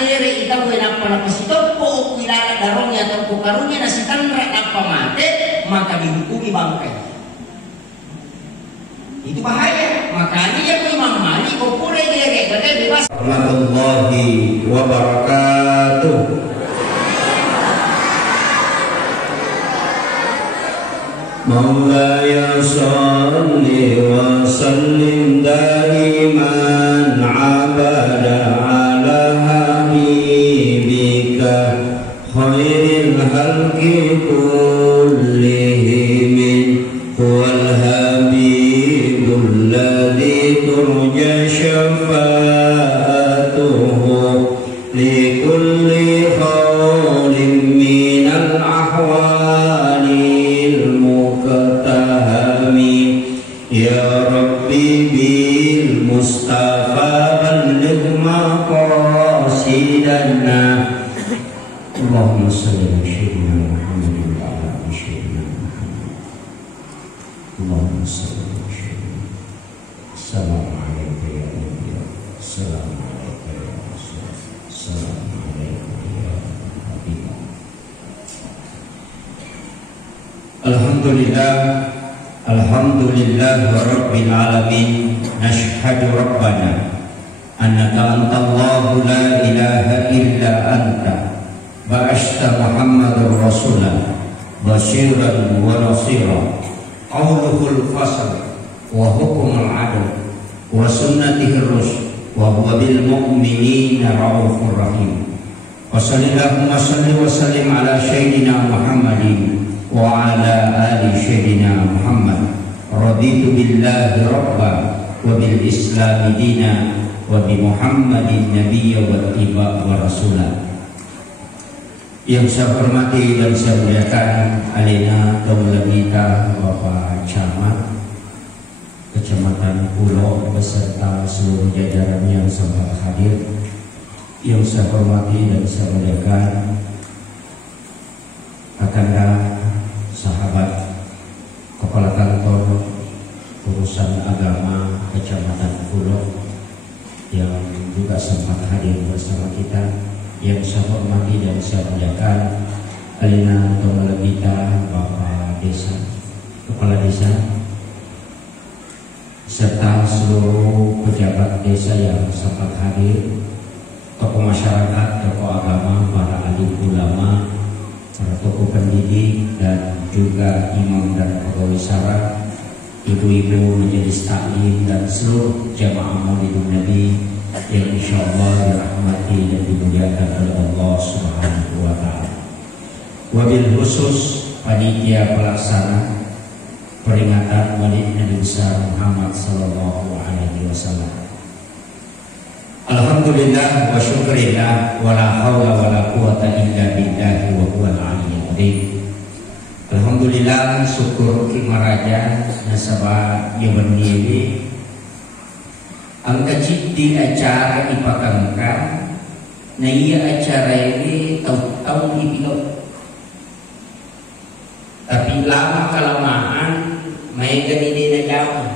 dere ita buena apa pasito po kilala darongnya atau karunya nasi tanra apa mate maka dihukumi bangkai. Itu bahaya. Makanya ya Imam Malik kok boleh dere kata bebas. Warahmatullahi wabarakatuh. Maulaya salli wa sallim daiman abada ala habibika khairil halqi kullihim huwal habibul ladzi turja syafa'atuhu li kulli khawlin minal ahwali ya Rabbi bil Mustafa balligh maqasidana. Allahumma salli ala sayyidina Muhammadin wa ala ali sayyidina Muhammad. Allahumma salli ala sayyidina. Assalamu alaikum ya Nabi. Assalamu alaikum ya Rasul. Assalamu alaikum ya Habib. Alhamdulillah. Alhamdulillah Rabbil Alamin. Nashhadu Rabbana annaka antallahu la ilaha illa anta ba'asta Muhammadur Rasulah basyiran wa nasira qawluhul fasl wa hukmul adl wa sunnatihir rusul wa huwa bil mu'minina raufur rahim. Wa sallallahu wa sallim ala sayyidina Muhammadin wa ala ali sayyidina Muhammad. Raditu billahi rabba wa bil islam dina wa bi Muhammadin nabiyya wa tiba wa rasulah. Yang saya hormati dan saya muliakan alina daula kita Bapak Camat Kecamatan Pulau beserta seluruh jajaran yang sempat hadir. Yang saya hormati dan saya muliakan rekan-rekan sahabat Kepala Kantor Urusan Agama Kecamatan Pulau yang juga sempat hadir bersama kita. Yang saya hormati dan saya muliakan alina daula kita Bapak Desa, Kepala Desa, serta seluruh pejabat desa yang sempat hadir, tokoh masyarakat, tokoh agama, para alim ulama, para tokoh pendidik, dan juga imam dan pegawai syara, ibu-ibu majelis taklim, dan seluruh jamaah Maulidun Nabi yang insyaallah dirahmati dan dimuliakan oleh Allah Subhanahu wa taala. Wabil khusus panitia pelaksana peringatan Maulid Nabi besar Muhammad sallallahu alaihi wasallam. Alhamdulillah wa syukrillah wa la haula wa la quwata illa billahi wa huwal aliyyul azim. Alhamdulillah syukur kimaraja nasaba yaman niwi angka di acara ipakangkan na iya acara ini tahu-tahu dipilot. Tapi lama kelamaan mereka ini na jauh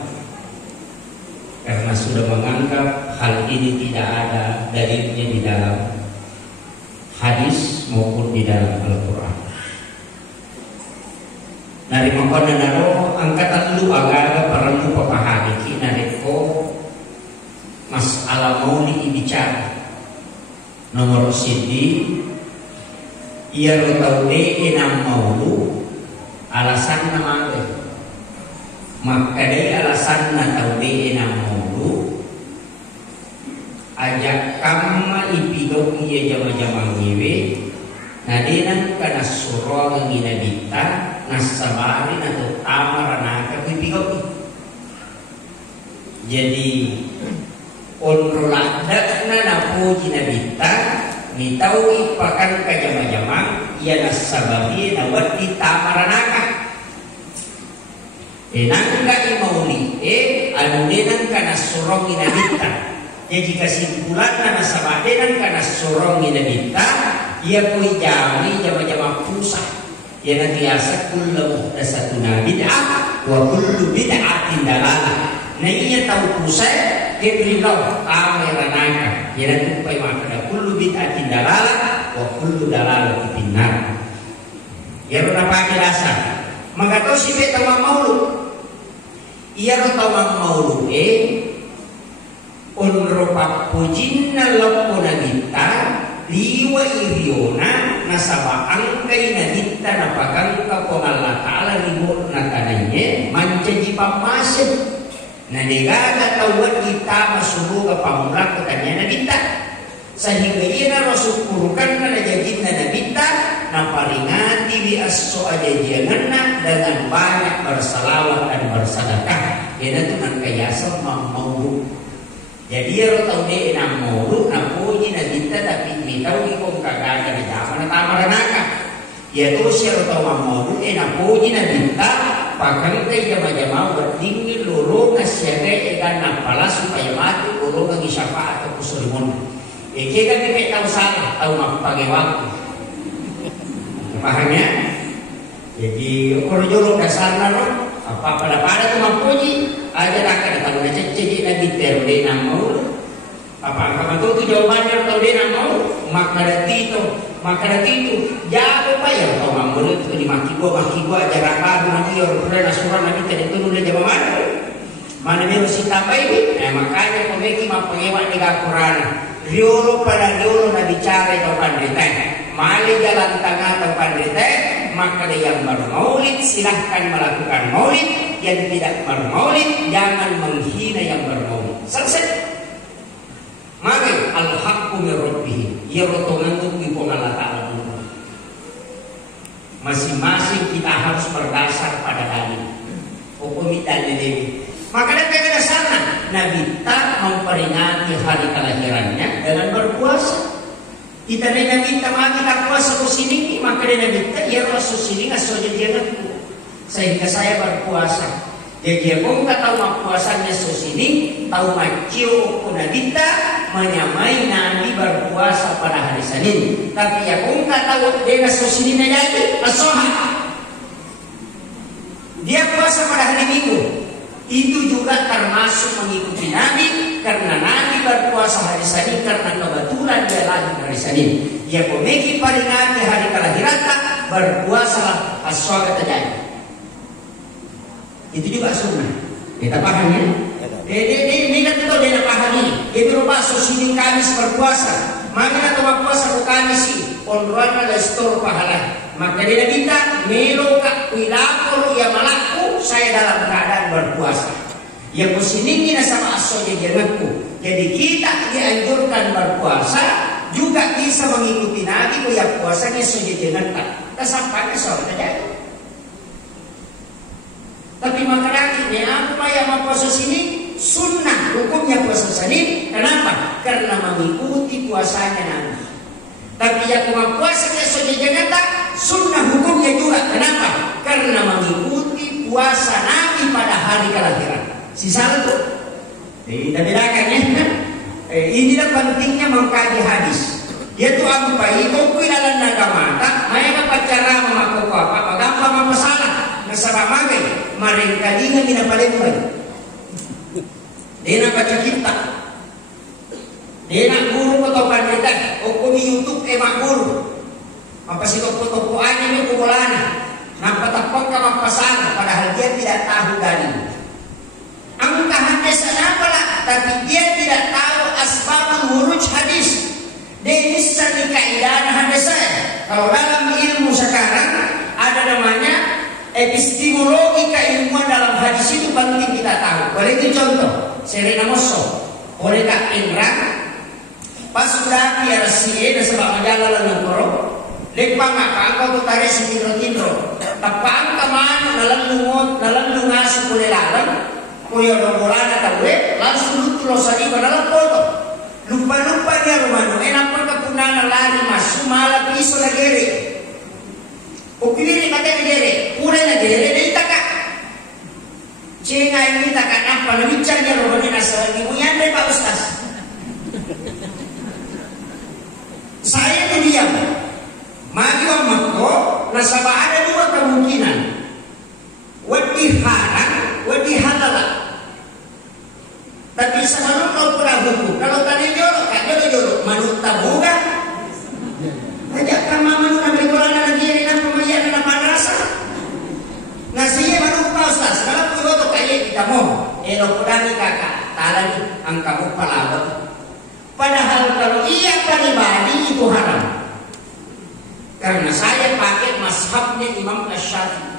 karena sudah menganggap hal ini tidak ada dalilnya di dalam hadis maupun di dalam Al-Quran. Nari mengkona naro angkatan lu agar perlu pepahami kina reko masalah maulid bicara nomor sidi ia rotaude enam maulu alasan nama maka dari alasan nataude enam maulu ajak kama ipidok iya jama-jama ngiwe nadinan kana surong nginabita nasabarin atau tamaranaka ipidok. Jadi onrolada na napuji nabita nitau ipakan kajama-jama ia nasababi nawati tamaranaka enangka imauli anudenan kana surong nabita. Jadi kesimpulan na nasabadenan kana surong nabita ia koi jami jama-jama pusat ia nantiasa kullu muhdatsatun bid'ah wa kullu bid'atin dalalah. Nah iya tahu pusat kebrilau ameranaka Jadi tupai makna kullu bid'atin dalalah wa kullu dalalatin finnar. Ya ro apa dasar. Magato si beta maulud. Iya ro tawang maulud unro papujinna lampuna kita liwa iriona nasaba angkai nadita napagang ka po Allah Ta'ala ribo na tananya mancaji pamasib na negaga tawad kita masubo ka pamulak ko tanya nadita sehingga iya rasukurukan na najagin na nadita na paringati di aso ajajianana dengan banyak bersalawat dan bersadakah yan ito ng kayasang mamaulo. Jadi ya tahu deh na maulud na puji na dinta tapi tahu di kong kagaya na zaman na tama ranaka. Ya to siya tahu maulud na puji na dinta pakang tay jama-jama berdingin loro na siya egan na pala supaya mati loro ng isyafaat at kusulimon. Kaya kami tahu salah tahu mapagewak. Pahamnya? Jadi orang dasar na no apa pada tu mampuji aja akan kalau nak cecik lagi terde namau apa kamu tu jawabannya kalau dia namau maka dati itu jauh payah kau mampu itu dimaki gua aja rapat nanti orang pernah nasuran nanti tadi tu nulis jawaban mana dia mesti tambah ini makanya komeki mampu hewan di Quran riolo pada riolo nak bicara atau pandai mali jalan tengah atau pandai maka yang bermaulid silahkan melakukan maulid, yang tidak bermaulid jangan menghina yang bermaulid. Selesai. Maka al-haqqu min rabbih. Ya rotongan itu di Allah Ta'ala. Masing-masing kita harus berdasar pada dalil. Hukum dalil. Maka dari sana Nabi tak memperingati hari kelahirannya dengan berpuasa. Kita na minta kita puasa ko sini maka na minta ya rasul sini aso jangan sehingga saya berpuasa. Jadi kung tahu puasanya so sini tahu macio ko na minta menyamai Nabi berpuasa pada hari Senin. Tapi ya kung tahu dia so sini na jadi asoha. Dia puasa pada hari Minggu. Itu juga termasuk mengikuti Nabi karena Nabi berpuasa hari Senin karena kebetulan dia lahir hari Senin. Dia memiliki peringati hari kelahirannya berpuasa aswaga terjadi. Itu juga sunnah. Kita paham ya? Ini kan kita udah pahami. Itu rumah sosini Kamis berpuasa. Maka kita puasa ke Kamis sih. Onruan ada store pahala. Maka dia minta melo kak pilapor ya malaku saya dalam keadaan berpuasa. Ya posisinya sama asonya janganku. Jadi kita dianjurkan berpuasa juga bisa mengikuti Nabi ya puasanya sudah jangankan. Kesampainya soal terjadi. Tapi makanya apa yang mau puasa sini sunnah hukumnya puasa Senin. Kenapa? Karena mengikuti puasanya Nabi. Tapi yang mau puasanya sudah jangankan sunnah hukumnya juga. Kenapa? Karena mengikuti puasa Nabi pada hari kelahiran. Sisa itu. Kita bedakan ya. Inilah pentingnya mengkaji hadis. Dia tu aku bayi kau dalam naga mata. Mereka pacara memakai apa? Bagaimana apa salah? Nasabah magai. Mereka dia tidak pada itu. Dia nak baca kitab. Dia nak guru atau pandai. Aku di YouTube emak guru. Apa sih toko-toko ini kumulana. Nampak tapok kamu pasang. Padahal dia tidak tahu dari. Angka hadis apa lah? Tapi dia tidak tahu asbabul wuruj hadis. Dia bisa dikaidah hadis saya. Kalau dalam ilmu sekarang ada namanya epistemologi keilmuan dalam hadis itu penting kita tahu. Boleh itu contoh. Serena Mosso. Boleh tak Imran? Pas sudah dia RCA dan sebab majalah lalu korok. Lepang apa engkau tu tarik sindro-tindro. Tapang kemana dalam lungas boleh lalang. Kuya rombolana tawe langsung lutu losani dalam foto. Lupa dia rumano. Enak pun kepunana lari masuk malah piso na gere. Upiliri kata ni gere. Pura na gere dia takak. Cenga ini takak apa? Nabicarnya romani nasa lagi. Muyandai Pak Ustaz. Saya tu diam. Maju makko nasaba ada dua kemungkinan. Wadi haram, wadi halal. Tapi sebelum kau pernah hukum, kalau tadi jorok, kan jorok menurut tabugan. Ajak kama menurut berikulan lagi na pemayan na madrasah. Nasiya manupa ustaz, kalau puyo to kaya kita mo. Elo kudani kakak, talagi ang kamu palabot. Padahal kalau ia pribadi itu haram. Karena saya pakai mazhabnya Imam Asy-Syafi'i.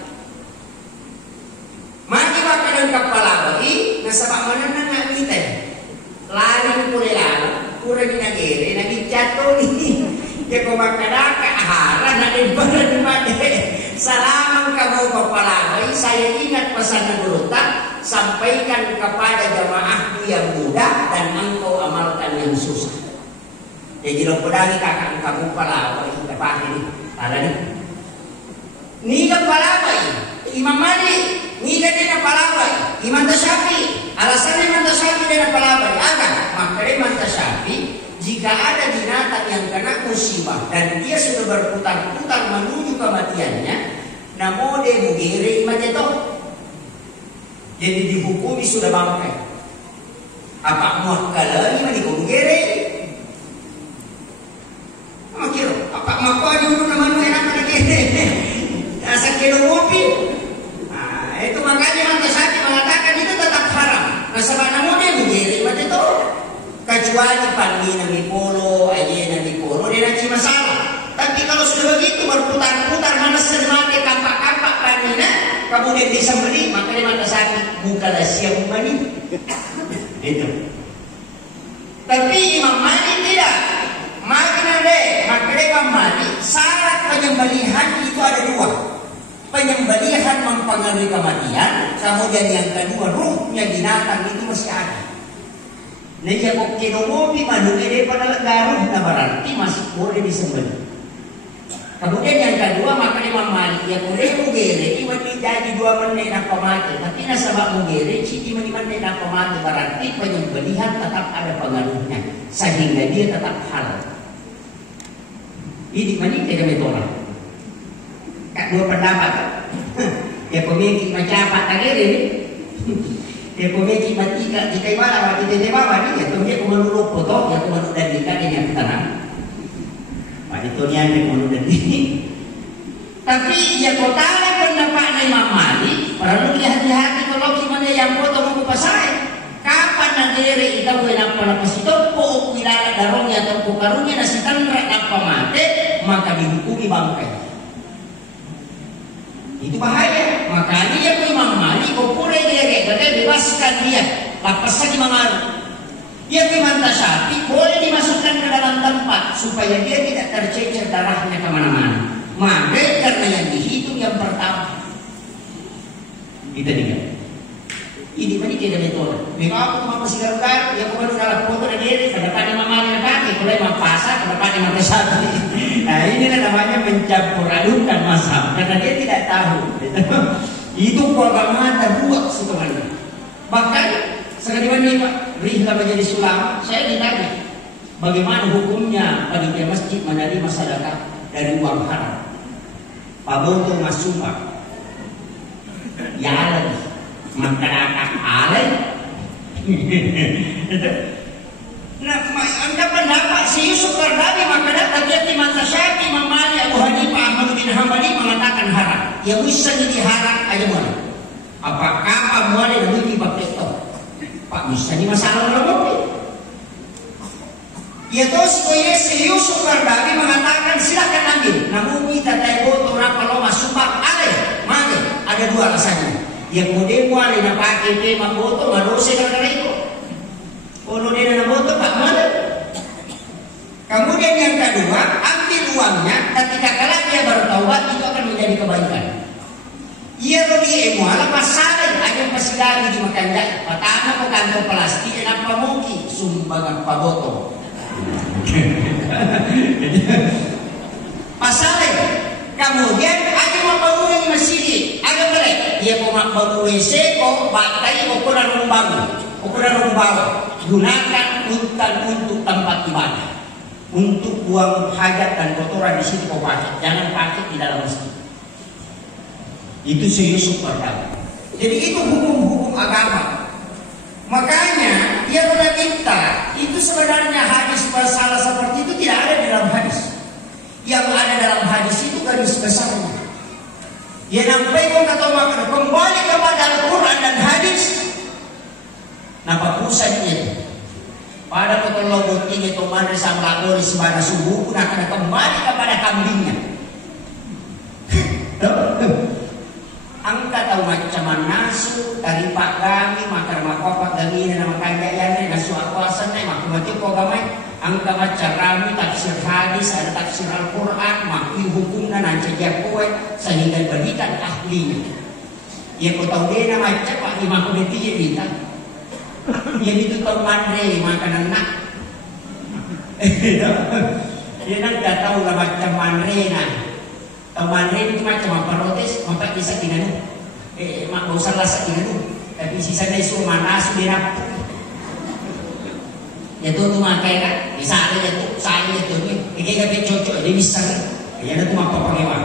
Maki makanan kapalabot, nasa pamanan na nga kita. Lari ko nila, kurang ginagiri, naging jatuh ni. Kaya kumakadaka, ahara, naging mati. Salamang kamu kapalabot, saya ingat pesan ng guruta, sampaikan kepada jamaahku yang muda dan engkau amalkan yang susah. Jadi lo pedagi kakak kamu palabot, dapat ini, ada nih. Ni kapalabot, Imam Malik. Nila din na palabay, Imam Syafi'i. Alasan Imam Syafi'i din na palabay, maka Imam Syafi'i, jika ada binatang yang kena musibah dan dia sudah berputar-putar menuju kematiannya, namode mugire imajeto. Jadi dihukumi sudah bangkai. Apa muakkalani mani mugire? Makiro, apa makwa di uno naman enak na kire. Asa kilo ngopi. Itu makanya Imam Syafi'i mengatakan itu tetap haram. Nasabah namun dia menjadi macam itu. Kecuali pandi nabi polo, aja nabi polo, dia nak masalah. Tapi kalau sudah begitu berputar-putar mana semati kampak-kampak pandina, kemudian bisa beli, maka Imam Syafi'i bukalah siap mani. Itu. Tapi Imam Malik tidak. Maka Imam Malik syarat penyembelihan itu ada dua. Penyembelihan mempengaruhi kematian, kemudian yang kedua ruhnya binatang itu masih ada. Nah, jika kinomopi manungere pada garuh na berarti masih boleh disembelih. Kemudian yang kedua maka Imam Malik yang boleh mugere iwan jadi 2 menit nak pemati, tapi nasabak mugere citi menit nak pemati berarti penyembelihan tetap ada pengaruhnya sehingga dia tetap halal. Ini mana kita metode? Kak dua pendapat. Ya pemikir macam apa tadi ini? Ya pemikir mati kat kita mana mati di bawah ni? Ya pemikir menurut foto, ya menurut dari kita ini yang tenang. Pak itu ni yang menurut dari. Tapi ya kota pendapat Imam Malik perlu hati-hati kalau gimana yang foto mau pasai. Kapan nanti kita boleh nampak itu? Kok wilayah darongnya atau karunya nasi tanra apa mati maka dihukumi bangkai. Itu bahaya. Makanya ya Imam Malik boleh dia bebaskan dia, lapaskan di mengaruh. Ya Imam Syafi'i boleh dimasukkan ke dalam tempat supaya dia tidak tercecer darahnya kemana-mana. Maka karena yang dihitung yang pertama. Kita dengar. Ini mana kita metode. Memang aku cuma masih garuk-garuk, ya aku baru dalam foto dan diri, ke depan Imam Malik kaki, mulai mampasa, ke depan Imam Syafi'i. Nah inilah namanya mencampur adukan mazhab, karena dia tidak tahu. Itu keagamaan terbuat sebenarnya. Bahkan sekalian ini Pak, berilah menjadi sulama, saya ditanya, bagaimana hukumnya panitia masjid menerima sedekah dari uang haram? Pak Boto masuk Pak, ya lagi. Masyarakat alay. Nah, anda pendapat si Yusuf Qaradawi maka datang dia Imam Syafi'i, Imam Malik, Abu Hanifah, Ahmad bin Hanbali mengatakan haram. Ya bisa jadi haram aja boleh. Apakah Pak boleh lebih pakai itu? Pak bisa di masalah lebih. Ya terus si Yusuf Qaradawi mengatakan silakan ambil. Namun kita tahu orang kalau masuk Pak alay, mana? Ada 2 alasannya. Yang kemudian mulai nak pakai tema foto, manusia kalau itu. Kalau dia nak foto, Pak mana? Kemudian yang kedua, ambil uangnya. Ketika kala dia bertaubat itu akan menjadi kebaikan. Ia lebih emuala masalah ada yang masih lagi di makan jaya. Pertama ke kantong plastik dan apa mungkin sumbangan Pak Boto. Masalah. Kemudian ada yang membangun yang masjid, ada boleh. Dia mau membangun WC, kok batai, kok kurang membangun, kok kurang membawa. Gunakan hutan untuk tempat ibadah, untuk buang hajat dan kotoran di situ kau pakai. Jangan pakai di dalam masjid. Itu si Yusuf Qaradawi. Jadi itu hukum-hukum agama. Makanya ia minta itu sebenarnya hadis masalah seperti itu tidak ada di dalam hadis. Yang ada dalam hadis itu garis besarnya. Ia nampaikan atau makan kembali kepada Al-Quran dan hadis. Napa pusat itu? Pada betul logo tinggi teman sama lagori sebana subuh pun akan kembali kepada kambingnya. Angka tahu macam mana nasu dari pak kami makar makopak dari nama kajian nasu akuasan mak macam kau gamai angka macam rami tafsir hadis ada tafsir Al-Quran makin hukumnya nanti jagoan sehingga berikan ahlinya. Ya kau tahu dia nama macam pak lima komiti je bintang. Yang itu tahu mandre makanan nak. Dia nak dah tahu lah macam mandre nak. Mandre itu macam apa protes, mampak bisa tinggal. Mak bosan lah tinggal. Tapi sisanya isu mana sudah. Ya tu makai kan, bisa ada tu, saya tu ni, kita kena cocok dia bisa. Ya tu mampak pengewan.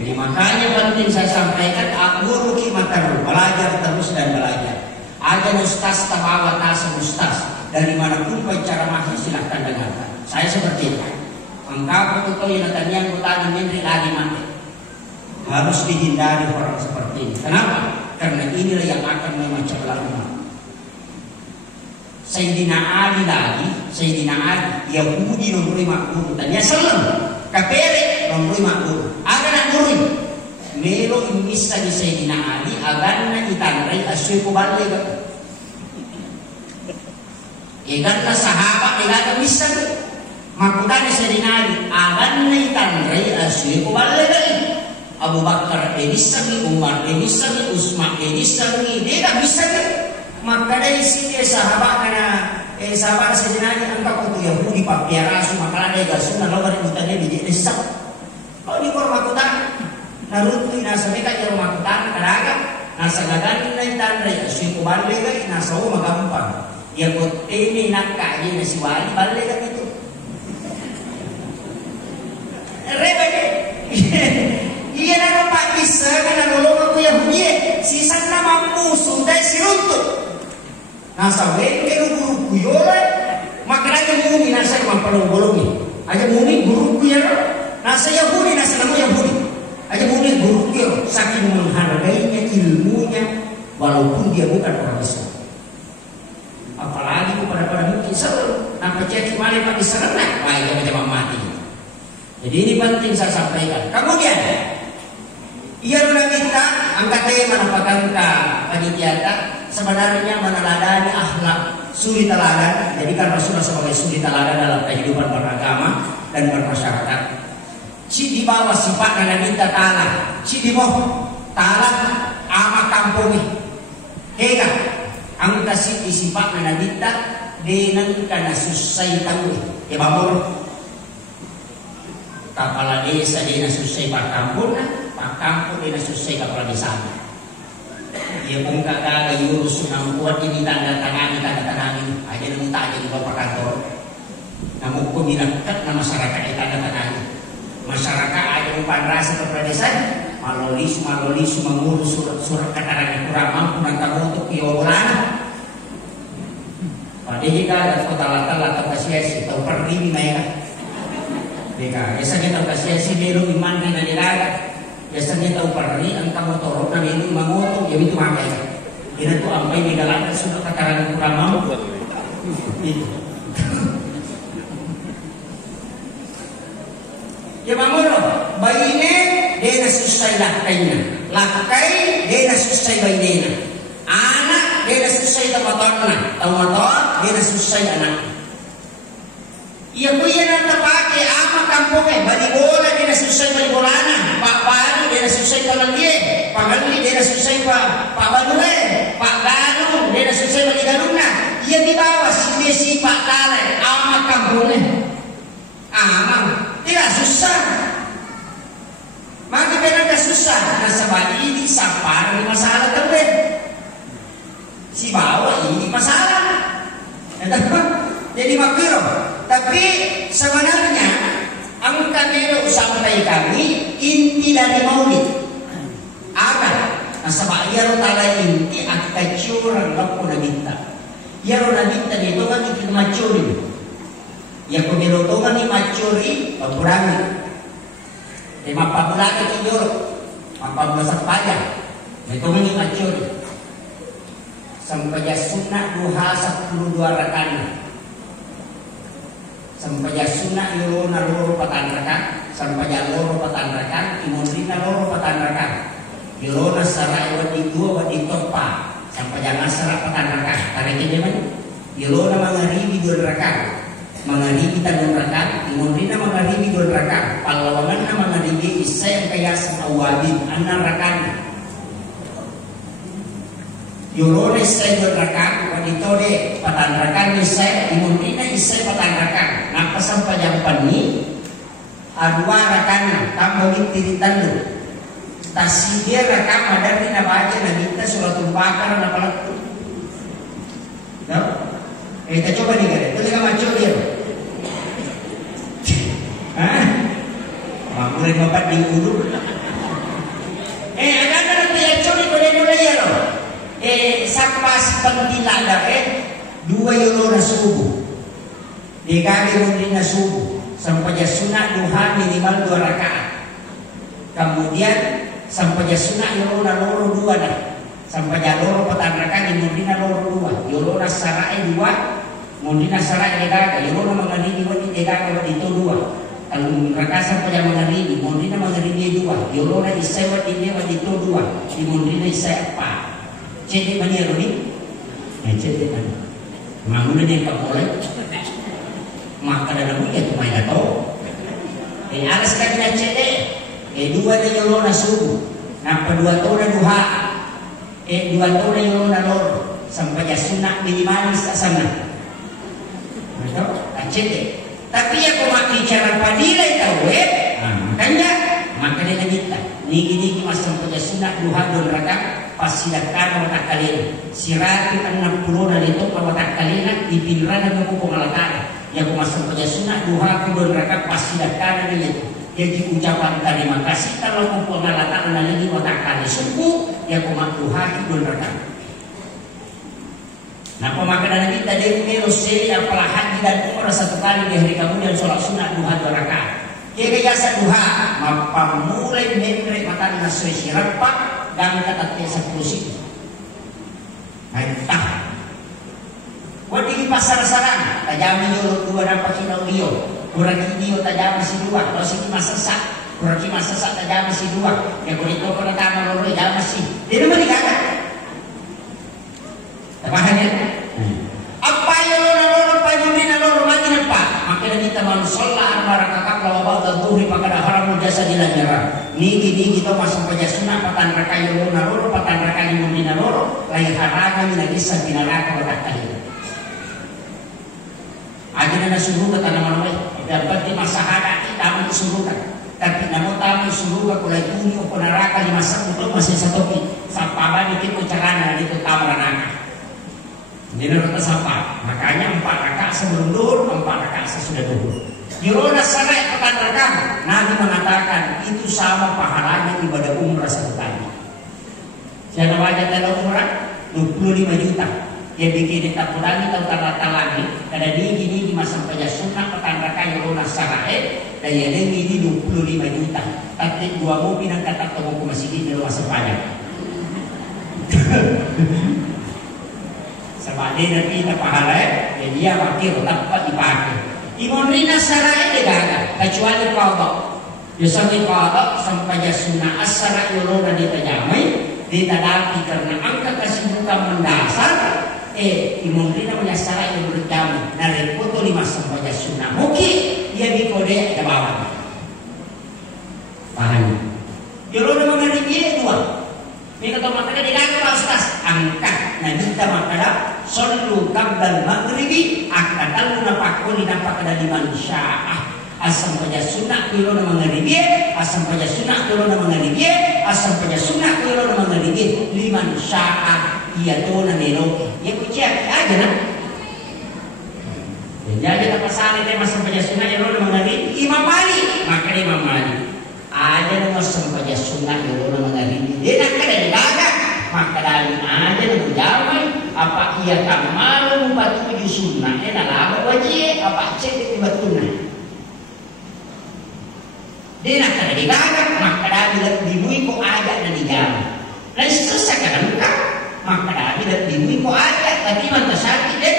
Jadi makanya penting saya sampaikan, aku rugi matar belajar terus dan belajar. Ada ustaz tawa atas ustaz dari manapun bicara mahasiswa silahkan dengarkan. Saya seperti itu. Engkau betul yang tanya kota menteri lagi mati. Harus dihindari orang seperti ini. Kenapa? Karena inilah yang akan memecah belah umat. Sayyidina Ali lagi, Sayyidina Ali Yahudi nombor 50 tanya selam kapere nombor 50. Ada nak murid. Melo imisa di Sayyidina Ali aganna itanrai asyku balik. Iganna sahabat iganna misa. Makutani Sayyidina Ali aganna itanrai asyku balik. Abu Bakar edisami, Umar edisami, Utsman edisami, dia tak bisa ni. Maka dari sini sahabat kena sahabat Sayyidina Ali angkat untuk Yahudi papiara makalah dia gasuna lawan utane biji desak. Oh di kor makutan narutu nasa mereka jero makutan kadaga nasa gagan nai tanre asyku balik kai nasa magampang. Ya kot ini nak kaji nasi wali balik kan itu. Rebe. Iya nak pak bisa kan nolong aku Yahudi sisa nama musuh dari siruntuk. Nasa wengke guru kuyola makanya muni nasa mampalo bolongi. Aja muni guru kuyola nasa Yahudi nasa nama Yahudi. Aja muni guru kuyola saking menghargainya ilmunya walaupun dia bukan orang Islam. Apalagi kepada mungkin sebelum nampak cek mali pak Islam nak baik macam mati. Jadi ini penting saya sampaikan. Kemudian ia kita angkat tema merupakan panitia sebenarnya meneladani akhlak suri teladan. Jadi kan Rasulullah sebagai suri teladan dalam kehidupan beragama dan bermasyarakat. Si di bawah sifat kita taala, si di bawah taala ama kampung ini. Hega angkat si sifat kita dengan karena susah tahu. Ya bamur kepala desa dia susah pak kampung Pak kampung dia susah kepala desa. Dia pun kakak urus sunang kuat ini tanda tangan aja minta aja di bapak kantor. Namun pun dilakukan nama masyarakat yang tanda tangan. Masyarakat aja umpan rasa kepala desa. Malolis mengurus surat keterangan kurang mampu nanti untuk kiolan. Pada jika ada kota latar kasih tahu pergi mereka. Mereka biasanya tahu kasih melu iman di negara. Biasanya tahu perni angka motor kami itu mangoto jadi itu makai. Ini tuh sampai di dalam sudah kataran kurang mampu. Ya mamuro, bayine dia susah lakainya. Lakai dia susah bayine. Anak dia susah motornya. Tahu motor dia susah anak. Iya punya nanti pakai apa kampungnya balik bola dia susah balik bolana. Pak Baru dia susah kalau dia, Pak Gandhi dia susah Pak Baru Pak Ganu dia susah balik Garuna. Ia di bawah si Pak Kale ama kampungnya. Amang tidak susah. Maka kenapa susah? Nah sebab ini sampah masalah terben. Si bawah ini masalah. Jadi makiro. Tapi sebenarnya angka nelo sampai kami inti dari maulid ada. Nah sebab ia rotala inti angka curang laku minta. Ya rona minta dia itu kan ikut macuri. Ya pemilu kan ni macuri kurangi. 15 ke jorok, 14 sepaya. Itu kan ni macuri. Sampai sunnah duha 12 rakaat. Sampai sunnah yo na loro patan rakaat, sampai loro patan rakaat, imundina loro patan rakaat. Yo na sarai wadi 2 wadi topa. Sampai jangan serap patan rakaat. Tarik dia mana? Yo na mangaribi 2 rakaat. Mangaribi 3 rakaat, imundina mangaribi 2 rakaat. Palawangan na mangaribi isa yang kaya sa awabin 6 rakaat. Yurone isay 2 rakaat, wadito de patan rakaat isay, imundina isay patan rakaat. Napasampayang pani, 2 rakaat na, tambawin tiritan lo. Tasibir rakaat madari na baca na kita suratul Baqarah na pala. No? Kita coba nih kan, itu juga macam dia. Hah? Mulai bapak di ulu. Ada yang curi boleh ya lo. Sapas pentilada 2 euro na subuh. Dikali mundi na subuh. Sampai sunat duha minimal 2 rakaat. Kemudian sampai sunat euro na loro 2 dah. Sampai loro patan rakaat mundi na loro 2. Euro na sarai 2. Mundi na sarai degaga. Euro na mangaribi wadi degaga wadi itu 2. Kalau rakaat sampai mangaribi, mundi na mangaribi 2. Euro na isai wadi dia wadi itu 2. Di mundi na isai 4. Cedek mana ya Roni? Cedek mana? Manguna dia tak boleh. Maka dalam dia tu main atau? Alas kan dia cedek. 2 na euro na subuh. Nampak 2 tahun na duha. 2 tahun na euro na lor. Sampai sunat minimalis asana. Betul? Cedek. Tapi aku makin cara padilai tahu makanya maka dia minta. Nigi mas sampai sunat duha 2 rakaat. Pasidakan watak kalian sirati 60 na dito watak kalian dipinran na ko pengalatan yang masuk pada sunnah duha kedua rakaat pasidakan na dito jadi ucapan terima kasih kalau ko pengalatan na lagi watak kalian suku yang ko duha kedua rakaat. Nah pemakanan kita dari Roseli apalah haji dan umrah 1 kali di hari kemudian sholat sunnah duha 2 rakaat. Dia biasa duha mapamulai membre mata na sirap pak dan kata tiasa kursi. Entah. Wadi di pasar sarang, tajami yo 2 dapat kilo dio. Kurang dio tajami si 2, kalau si masasak, kurang si masasak tajami si 2. Ya kulit ko na tama loro tajami si. Di naman dikata. Tabahan ya? Apa yo loro pajumi na loro mati na pa. Makanya kita manusolla arbarakakak lawa ba'da dhuhri pakada haramul jasa dilanyara. Nigi to masuk pada sunnah patan rakaat yo na loro patan rakaat yo na loro lai haraka lagi sabinaraka watak kali. Ajina na suruh kata nama nama dapat di masa hada kita suruh kan. Tapi namun tamu suruh ko lai tuni ko naraka di masa untuk masih satoki. Sapa ba dikit ko carana dito tamaranaka. Jadi rata sapa. Makanya 4 rakaat sebelum duhur, 4 rakaat sesudah duhur. Yurona sarai pekan rekam. Nabi mengatakan itu sama pahalanya ibadah umrah 1 kali. Siapa wajah dalam umrah 25 juta. Dia bikin ditapurangi atau tata lagi. Kada di masa sampainya sunnah pekan rekam yurona sarai. Dan yang ini 25 juta. Tapi 2 mobil yang kata temu ke masjid di rumah sepanjang. Sebab dia nanti kita pahala ya dia wakil dapat dipakai. Imamrina sarai degaga kecuali qada. Yusali qada sampai sunnah as-sarai yurona ditajamai ditadaki karena angka kesibukan mendasar imamrina punya sarai yurona ditajamai narepoto 5 sampai sunnah mungkin dia dikode ke bawah. Paham? Yurona menghargai 2. Ini kata makanya digaga Pak Ustaz angkat nah kita makanya sallu qabla maghribi akadal napakuli napakada di manusia asam pada sunnah kulo na maghribi asam pada sunnah kulo na maghribi asam pada sunnah kulo na maghribi liman syaa iya to na nelo ya kuciak aja nah jadi tak pasal ini asam pada sunnah kulo na maghribi Imam Malik maka Imam Malik ada nama asam pada sunnah kulo na maghribi dia nak kada dibaga maka dari aja nak jamai apa ia tak malu patuju sunnah lama wajib apa cek di batuna dia nak kena digagak maka dah bila dibui ko ajak na digagak lain selesai kan maka dah bila dibui ko ajak tapi mantap sakit deh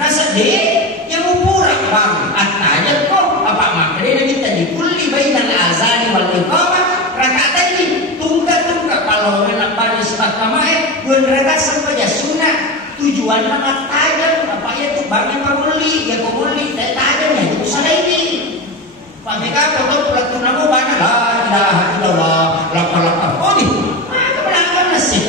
rasa dia yang murah bang atanya kok apa maka dia minta dikulli bainal azani wal iqamah rakaat ini tunggal kalau nak bani sebat kamae dua rakaat sampai ya sunnah tujuan nak tajam apa ya tuh bang yang pemuli tajamnya itu salah ini Pak Mega foto pelakon namu bana la ilaha illallah laka oh nih maka pelakon nasi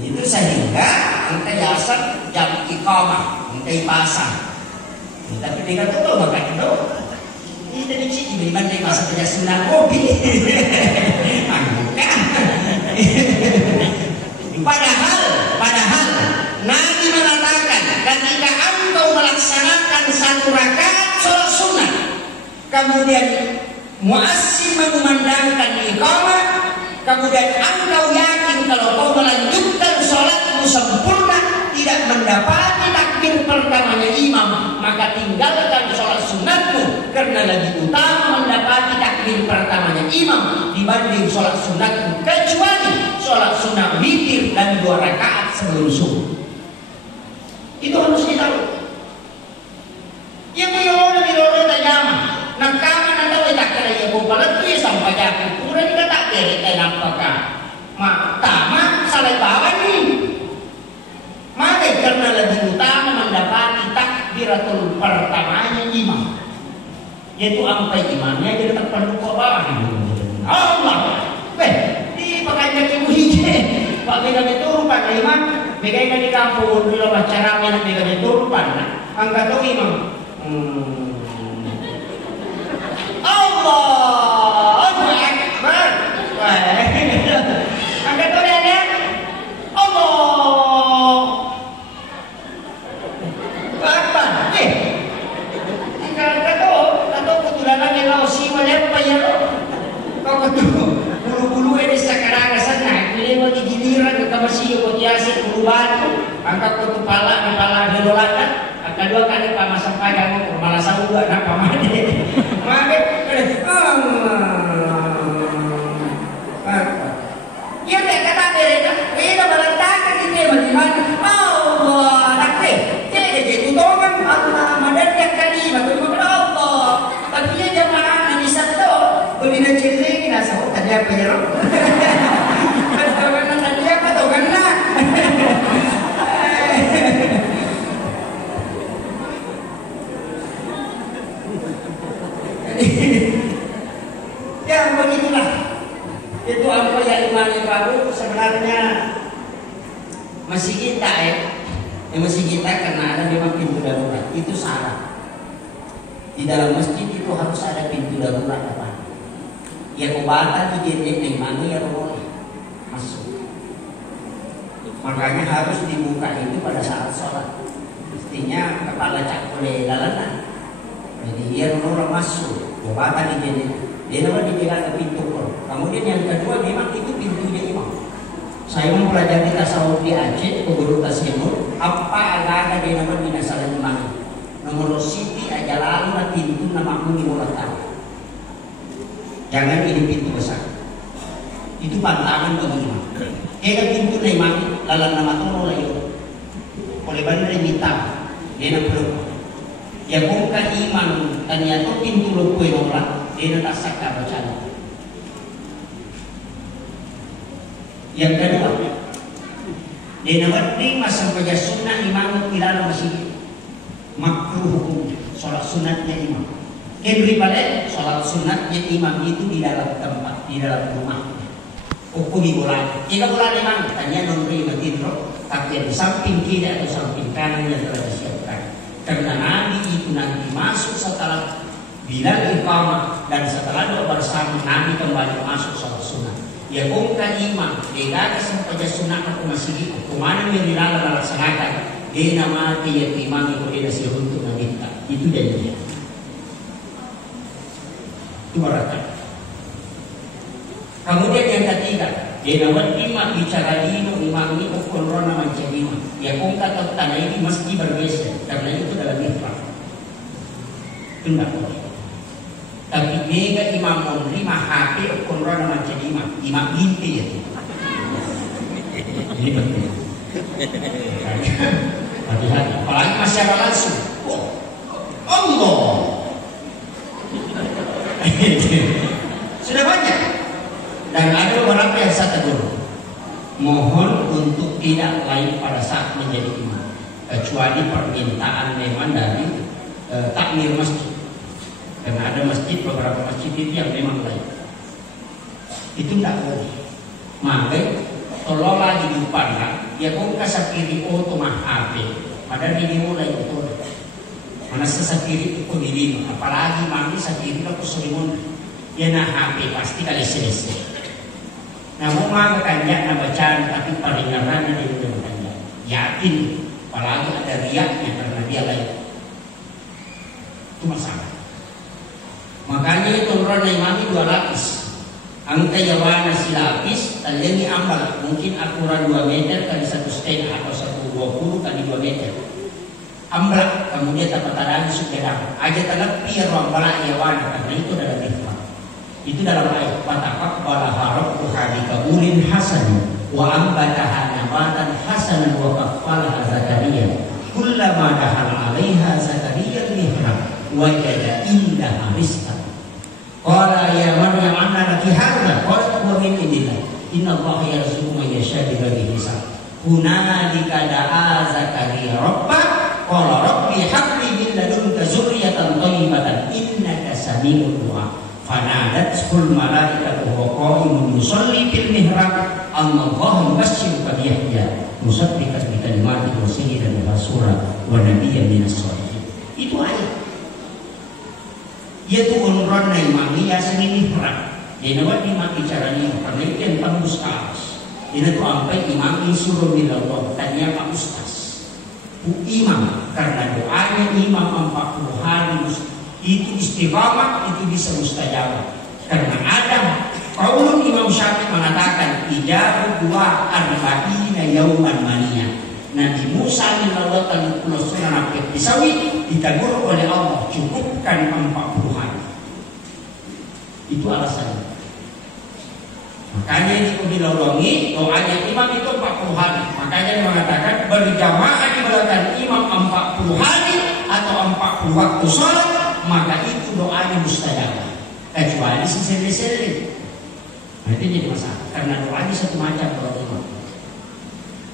itu sehingga kita jasad jam iqamah kita pasang tapi mereka tuh makan itu ini tadi cik di mana masa kerja sunnah kopi padahal Nabi mengatakan ketika engkau melaksanakan satu rakaat sholat sunnah kemudian muazzin mengumandangkan iqamah kemudian engkau yakin kalau kau melanjutkan sholatmu sempurna tidak mendapati takbir pertamanya imam maka tinggalkan sholat sunnatmu karena lebih utama mendapati takbir pertamanya imam dibanding sholat sunnatmu kecuali sholat sunnah witir dan 2 rakaat sebelum subuh itu harus ditahu yang miloro tajama nakaman atau tak kena ya bukan itu sampai jatuh kurang kita tak kira nampakkan mak tamat salah bawa nih maka karena lebih utama mendapati takbiratul pertamanya imam yaitu sampai imamnya jadi tempat bawah Allah di pakaian ibu hije pak mega beturupan imam mega yang di kampung di rumah cara mega beturupan angkat tuh imam Allah Akbar angkat tuh dia Allah Akbar kata ketulangan yang kau siwa apa ya kau ketu bulu-bulu ini sekarang sana ini mau digiliran ke masih kau tiasi perubahan angkat kau kepala gelolakan kedua kali pak masang payah mau malah juga nak pamade maka ya tak kata mereka kita berantakan ini bagaimana Allah nakte jadi tutongan Allah madanya kali bagaimana Allah tapi ya jamaah nabi sabdo boleh cerita kita sama tadi apa ya roh betul tadi apa tuh kan ya begitulah itu apa yang Imam Baru sebenarnya masih kita masih kita karena ada memang pintu darurat itu salah di dalam masjid itu harus ada pintu darurat apa ya obatan di jenis memang ya boleh masuk makanya harus dibuka itu pada saat sholat mestinya kepala cak boleh lalanan jadi dia orang masuk obatan di jenis dia namanya dibilang ke pintu kemudian yang kedua memang itu pintunya imam saya mempelajari tasawuf di Aceh ke Guru Tasimur apa ada dia namanya binasalan imam nomor siti aja lalu na pintu nama muni mulatan jangan ini pintu besar itu pantangan bagi imam kaya pintu na imam lalan nama tolo layo oleh bandar minta dia nak peluk ya bukan imam ternyata pintu lupui orang dia tak sakar bacaan. Yang kedua, dia nampak masa kerja sunnah imam ilal masjid makruh hukum sholat sunatnya imam. Kedua balik sholat sunatnya imam itu di dalam tempat, di dalam rumah. Hukum di bulan, 3 bulan imam tanya non rimatin tapi di samping kiri atau samping kanan yang telah disiapkan. Karena Nabi itu nanti masuk setelah bilang iqamah dan setelah doa bersama Nabi kembali masuk sholat sunnah. Ya bukan imam, dia sampai sunnah aku masih kemana yang dilakukan melaksanakan. Dia nama dia imam itu dia nasi untuk Nabi itu dan dia. Itu berarti. Kemudian yang ketiga, Denawat lima bicara dino imam ini kontrol nama lima. Ya kong kata tanah ini mesti bergeser karena itu dalam mihrab. Tidak boleh. Tapi mega imam lima HP kontrol nama lima. Imam mimpi ya. Ini penting. Hati-hati. Apalagi masyarakat langsung. Oh, Allah. Sudah banyak. Dan ada beberapa yang saya tegur. Mohon untuk tidak lain pada saat menjadi imam, kecuali permintaan memang dari takmir masjid. Karena ada masjid, beberapa masjid itu yang memang lain. Itu tidak boleh. Maka tolonglah di depan lah. Ya kau kasih kiri auto mah HP. Padahal ini mulai itu. Mana sesakiri itu diri. Apalagi mami sakiri aku sering ya nah HP pasti kali selesai. Namun maka kanjak na bacaan tapi paringaran dia udah kanjak. Yakin, apalagi ada riaknya karena dia lain. Itu masalah. Makanya itu orang imami 2 lapis. Angka jawana si lapis, taliannya ambal. Mungkin akuran 2 meter kali 1,5 atau 120 kali 2 meter. Ambal, kemudian dapat tadaan sudah. Aja telepi ruang balak jawana karena itu dalam mihrab. Itu dalam ayat fataqabbalaha rabbuha biqabulin hasan wa ambataha nabatan hasanan wa kaffalaha Zakaria kullama dakhala 'alaiha Zakaria al-mihrab wajada indaha rizqan qala ya Maryam anna laki hadza qalat huwa min indillah innallaha yarzuqu man yasha'u bighairi hisab hunalika da'a Zakaria rabbah qala rabbi hab li min ladunka dzurriyyatan thayyibatan innaka sami'ud du'a fanadatul malaikatu wa qa'imun yusalli fil mihrab Allahu yubasyshiruka bi Yahya musaddiqan bi kalimatin wa sayyidan rasula wa nabiyyan minas shalihin. Itu ayat. Yaitu unran na imami ya seni mihrab. Denawat imam bicara ni karena itu yang tembus ke atas. Ini tu sampai imam suruh bilawah tanya Pak Ustaz. Imam karena doanya imam 40 hari itu istiqamah, itu bisa mustajabah. Karena ada kaulun Imam Syafi'i mengatakan ijabah 2 arba'ina yauman maniyah. Nabi Musa melawatkan pulau Sunan Pisawi ditegur oleh Allah cukupkan 40 hari. Itu alasannya. Makanya itu dilolongi doanya imam itu 40 hari. Makanya dia mengatakan berjamaah di belakang imam 40 hari atau 40 waktu sholat, maka itu doanya mustajabah. Kecuali si sele-sele. Nah itu jadi masalah. Karena doanya satu macam kalau imam.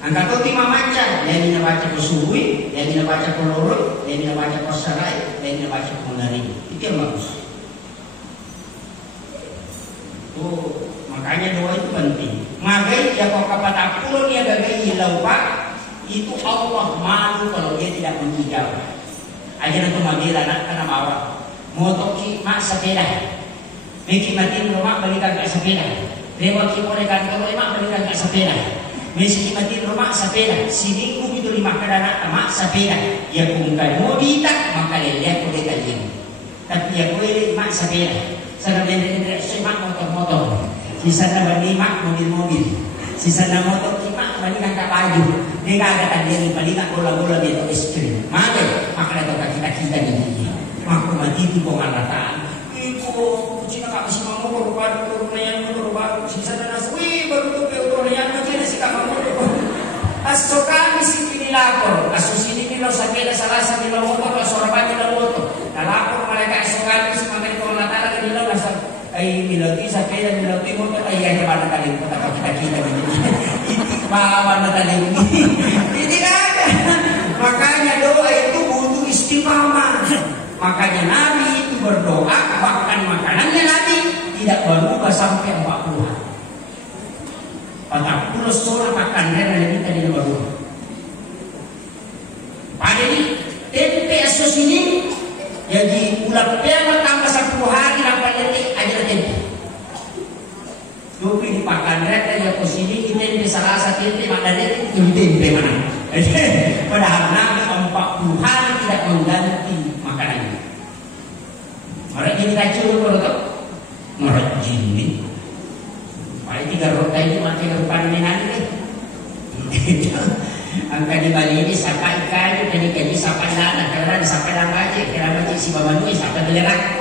Angkat tu 5 macam. Yang ini baca bersubuhi, yang ini baca pelurut, yang ini baca persarai, yang ini baca menari. Itu yang bagus. Oh, makanya doa itu penting. Magai ya kau kapan pun dia gagai hilau pak, itu Allah malu kalau dia tidak menjawab. Ajaran tu magila nak kena bawa. Motoki mak sepeda. Miki mati rumah balikan ke sepeda. Dewa ki boleh kantor mak balikan ke sepeda. Miki mati rumah sepeda. Sini ku itu 5 kadana mak sepeda. Ya kungkai mau bitak maka dia boleh kajian. Tapi ya boleh mak sepeda. Sana benda semak motor-motor. Di sana bani mak mobil-mobil. Di sana motor mak bani angkat baju. Dia ada tadi yang bani nak bola-bola dia tu es krim. Maka ada kita ni. Mak mati itu bongan rataan. Ibu cina kak si mamu korban turunnya korban. Si sana naswi baru tu turunnya macam si kak mamu. Asokan si kini lapor. Asos ini kilo sampai salah sampai motor sorban di motor. Lapor mereka asokan si mamu itu latala ke dalam asal. Ay miloti sampai dan miloti motor ayah ke mana kali kita ini. Bawa tadi ini ada. Makanya doa itu butuh istiqamah. Makanya Nabi itu berdoa bahkan makanannya Nabi tidak berubah sampai 40 hari. 40 sholat makan yang kita tidak berubah. Pada ini tempe asos ini jadi ulang pewa tambah 10 hari 8 detik aja tempe. Tapi di pakan reta ya posisi kita tempe salah satu tempe mana detik itu tempe mana. Padahal Nabi 40 hari tidak mengganti makanannya. Mereka ini kacau berapa? Mereka jini. Paling 3 rota ini mati kerupan menanti. Angka di Bali ini sapa ikan, ikan sapa lana, karena sapa lana aja, kira macam si bawa nulis sapa belerak.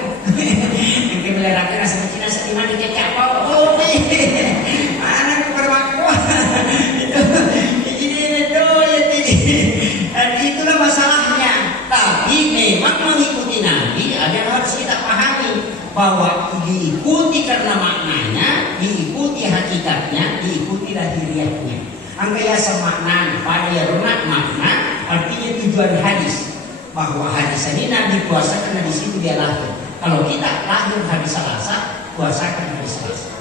Yang belerak rasa macam nasi di mana dia capau. Oh, anak bermakwa. Ini dan itulah masalahnya. Tapi memang mengikuti Nabi ada yang harus kita pahami, bahwa diikuti karena maknanya, diikuti hakikatnya, diikuti lahiriahnya. Angkaya semakna pada yarunat makna artinya tujuan hadis, bahwa hadis ini Nabi puasa karena di situ dia lahir. Kalau kita lahir hari Selasa, puasakan hari Selasa.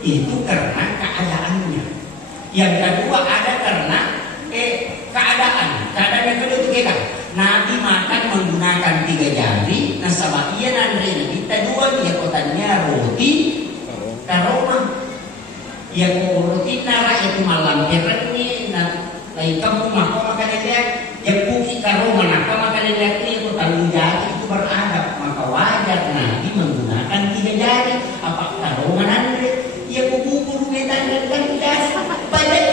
Itu karena keadaannya. Yang kedua ada karena keadaan yang kedua itu kita Nabi makan menggunakan 3 jari. Nasabah iya nandri kita 2 dia kotanya roti karoma. Yang roti nara itu malam kereni na lain kamu mako makan dia yang buki karoma naka makan dia itu tanggung jari itu beradab, maka wajar Nabi menggunakan 3 jari. Apa karoma nandri ia kubur medan dan jari baik.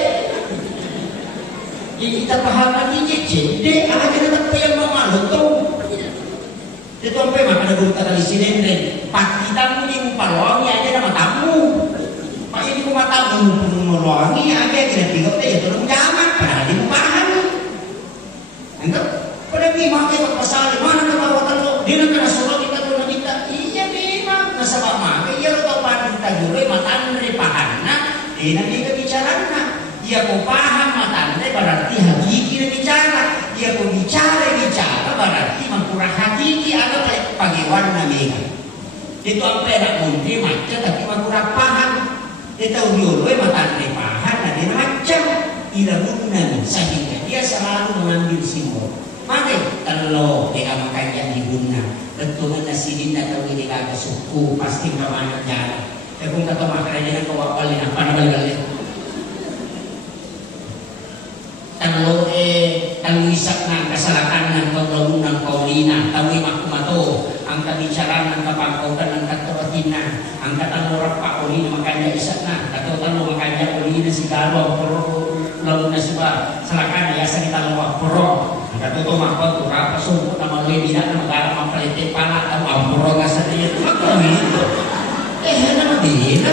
Jadi kita paham lagi jadi ada kita yang memalu tuh. Itu sampai maka ada guru kata di sini pasti tamu di Mupaluangi aja nama tamu. Pak ini rumah tamu Mupaluangi aja kita tinggal ya tolong jamak padahal di Mupahan. Enggak pada memang kita pasal mana ketawa lo dia nak kena suruh kita tuh kita iya memang nasabah maka iya lo tahu pada kita jure matan dari pahanna dia nanti kebicaraan. Dia kau paham matanya berarti hakiki bicara. Dia kau bicara berarti mengkurang hakiki atau pagaiwan namanya. Itu apa yang mungkin macam tapi mengkurang paham. Dia tahu dia matanya paham dan dia macam ilamunan sehingga dia selalu mengambil simbol. Maka kalau dia makan yang dibuna betul na sini atau ini kagak suku pasti kemana jalan. Tapi kung kata makan dia kau awalin apa namanya? Tangisak ng kasalakan ng kaulawin ng kaulina, tawim ako mato, ang kabicaran ng kapangkautan ng katuratin na, ang katanurap pa ulina makanya isat na, katutano makanya ulina si Galo, pero lalo na siya, salakan na yasa ni Talawag, pero ang katutong ako, turap, pasungkot na maluwi, binak na mag-arap ang palitin pala, ang puro nga sa niya, magkawin. Naman din.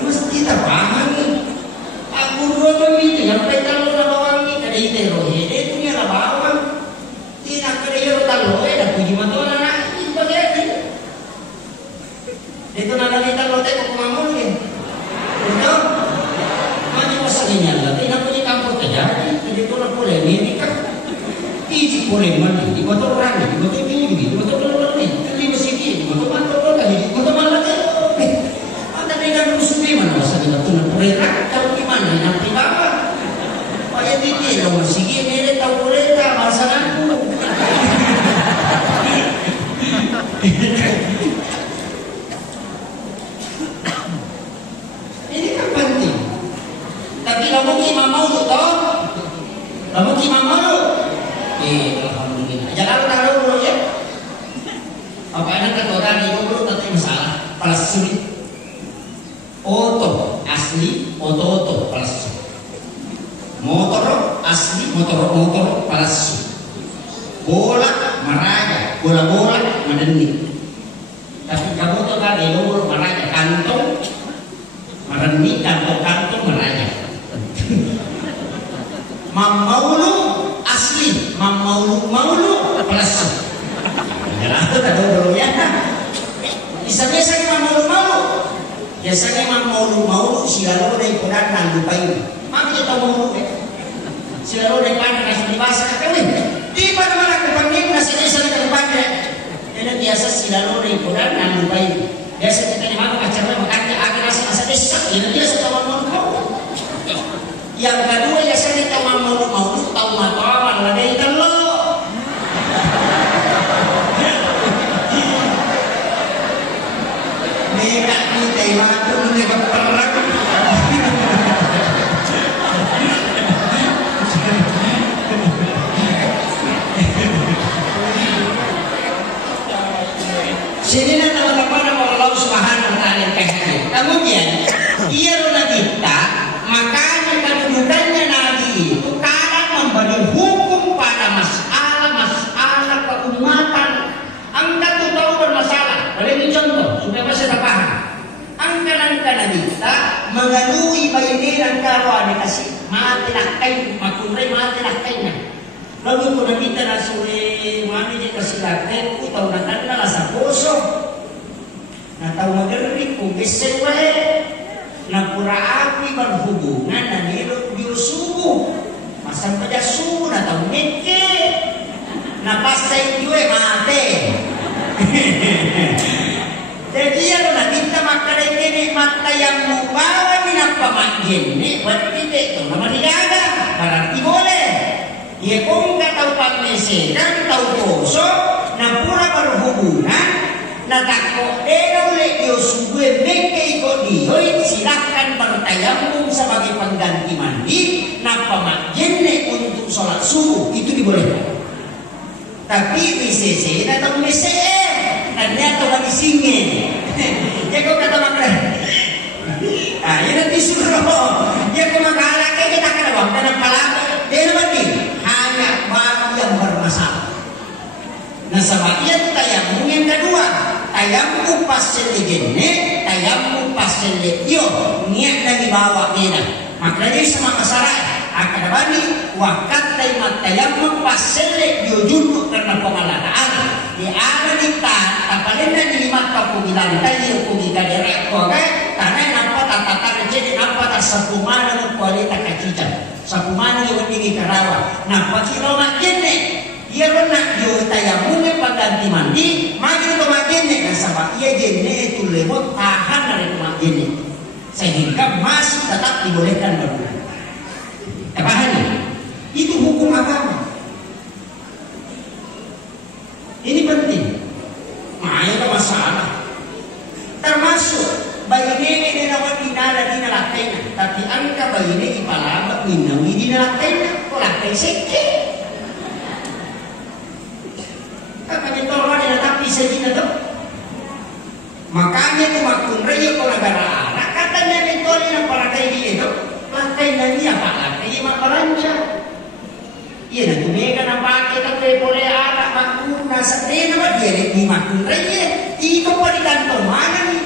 Mas kita paham guru meeting yang petalo na bawangi kada itero itu niya na bawang tina kada yero talo da puji matona na itu bagay dito na nalita lo tayo kumamon din ito mani mo sa ganyan lang tina puji kampo kaya dito na pole ini ka iji pole man di mo to rani di mo to bini di mo to rani di mo siki di mo to manto di mo to malaki anda dengan musuh man sa ganyan to na pole rak gimana nanti bapak Pak Titi dong sige nilai tahu boleh tak masalahku ini kan penting tapi kamu imam mau toh kamu imam mau alhamdulillah jangan taruh dulu ya apa anak kata orang itu belum tentu masalah paling sulit oto asli oto palsu motor asli motor palsu bola maraja bola madeni tapi kamu tuh kan elur maraja kantong madeni kantong maraja mamaulu asli mamaulu palsu jelas tuh ada dulu ya biasa mamaulu biasanya memang maulu sila lo dari kodan nang lupain. Mami kita maulu sila lo dari mana nasi dibasa kawin. Di mana mana kepanggil nasi desa dari mana? Jadi biasa sila lo dari kodan nang lupain. Biasa kita di mana acara makannya agak nasi desa. Ini dia suka maulu. Yang kedua biasanya kita maulu tahu matawa ada ikan lo. Tidak kita itu mereka perang. Sini nama Allah Subhanahu wa taala. Kemudian ang karuan kasi matilakay, makunray matilakay na. Lalu ko nakita na suri mami niya kasi lakay ko, tao natanda sa puso. Nataw magaling ko, kasi na pura api berhubungan na nilot biusugo. Masang pada sugo na tao neke. Napasay gue mate. Jadi ya nakita makareke mata yang mubawa ni napamanggin ni buat kita itu nama dijaga berarti boleh. Ya kung kataw pagmesedan tau poso na pura berhubungan na tako oleh Dios gue meke ikut dihoy silahkan bertayamum sebagai pengganti mandi na pamanggin ni untuk sholat subuh itu dibolehkan. Tapi BCC datang BCM ternyata lagi singin. Ya kau kata makan. Ah, ini nanti suruh. Ya kau makan kayak kita kan bang. Dan palaga dia nanti hanya bagi yang bermasalah. Nah sebabnya itu tayamum yang kedua. Tayamum pas selegene, tayamum pas selegio. Niat dan dibawa dia. Makanya sama masalah. Akadabani wakat taymat tayamum pas selek diujuduk karena pengalataan di ala nita tapalin na nilimat ka pugilan tayo pugiga direct ko okay tanay nampa tatata rejedi nampa tasapumana ng kualita kacican sapumana yung hindi karawa nampa sino makine iya ron na yung tayamum yung pagganti mandi magin ito makine nasaba iya jene itu lemot tahan na rin makine sehingga masih tetap dibolehkan berbulan. Pahami? Itu hukum agama. Ini penting. Makanya masalah. Termasuk bayi nenek dinawan dinala dinalakainya. Tapi angka bayi nenek ipalabak minawi dinalakainya. Kok lakai seke? Kakaknya tolong ada tapi sejina tuh. Makanya itu makun raya ko negara anak katanya nitoli ng palakai dia itu. Lakai na niya pakai iya makalanja. Iya na tumeka na pakai tapi boleh anak makuna sa dia naman dia ni makun raya. Ito pa rin kanto mana ni.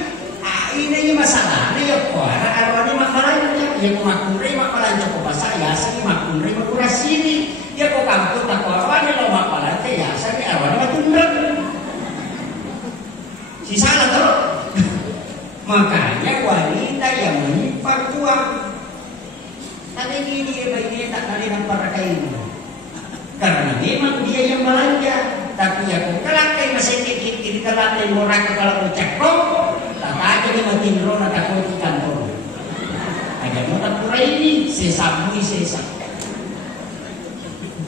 Ini masalah ni yo ko ara ni makalanja. Iya ko makun raya makalanja ko pasaya sa ni makun raya makuras sini. Iya ko kanto ta ko ara ni lo makalanja ya sa ni ara ni matundang. Si salah tuh. Makanya wanita yang menyimpan uang tapi ini baiknya tak nari nampak kain karena memang dia yang belanja tapi ya kok kelakai masih kiri kelakai orang kalau ucap kok tak aja dia makin rona tak kau di kantor ada nota pura ini sesambui sesa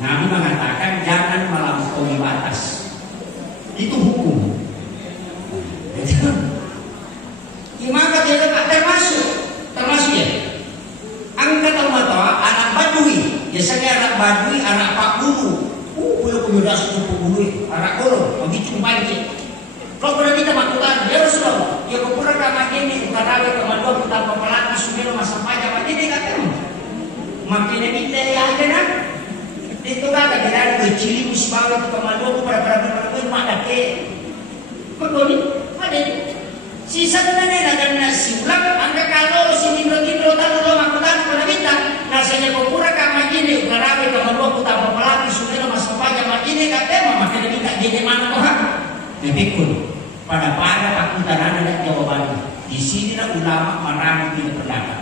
Nabi mengatakan jangan melampaui batas itu hukum. Maka dia termasuk ya. Angkat mata anak badui, biasanya anak badui, anak pak guru, puyo dah suku guru, anak guru, begitu banyak. Kalau pernah kita makutan, dia harus loh. Ya kepura kamar ini, bukan rawe kamar dua, kita pepelati sumber masa pajak, macam ini kan? Makin kita ya kan? Itu kan ada kecil musibah itu kamar dua, pada mana ke? Betul ni, ada. Sisa sebenarnya akan nasi ulang, angka kalau si mindro tahu lo makutan pada bintang, nasinya kopura kamar gini, karawi kamar dua kita pepelati sumber masa pajak macam ini kan? Makin kita gini mana tuh? Dipikul pada pakutan ada jawabannya. Di sini lah ulama marah tidak berdapat.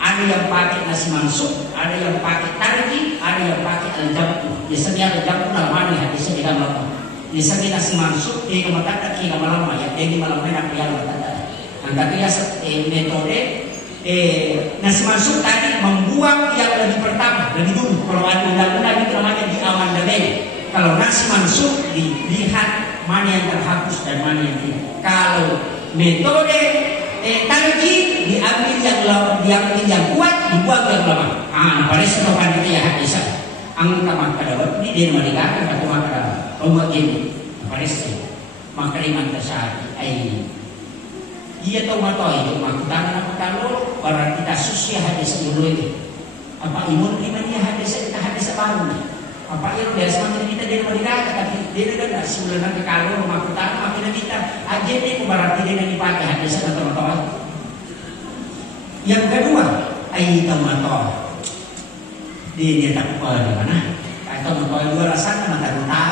Ada yang pakai nasi mansuk, ada yang pakai tarji, ada yang pakai al-jambu. Biasanya al-jambu dalam hadisnya di dalam Biasanya nasi mansuk di kematata kira malam ya, jadi malam nak piala matata. Angkat dia metode nasi mansuk tadi membuang yang lebih pertama, lebih dulu. Kalau ada undang-undang itu namanya di amandemen. Kalau nasi mansuk dilihat mana yang terhapus dan mana yang tidak. Kalau metode tarji diambil yang kuat, dibuang yang lemah. Pada setopan itu ya hadis. Ang kamang kadawat di din maligakan atau makada umakin pada setopan makariman tersahati ay dia tahu matoy makutan apa kalau para kita susia hadis dulu itu apa imun lima dia hadis baru apa yang biasa kita din maligakan tapi dia tidak sebulan ke kalau makutan makin kita aja deh berarti dia yang dipakai hadis atau matoy. Yang kedua Ay tomato. Di dia tak apa di mana? Atau tomato dua rasa mata-mata.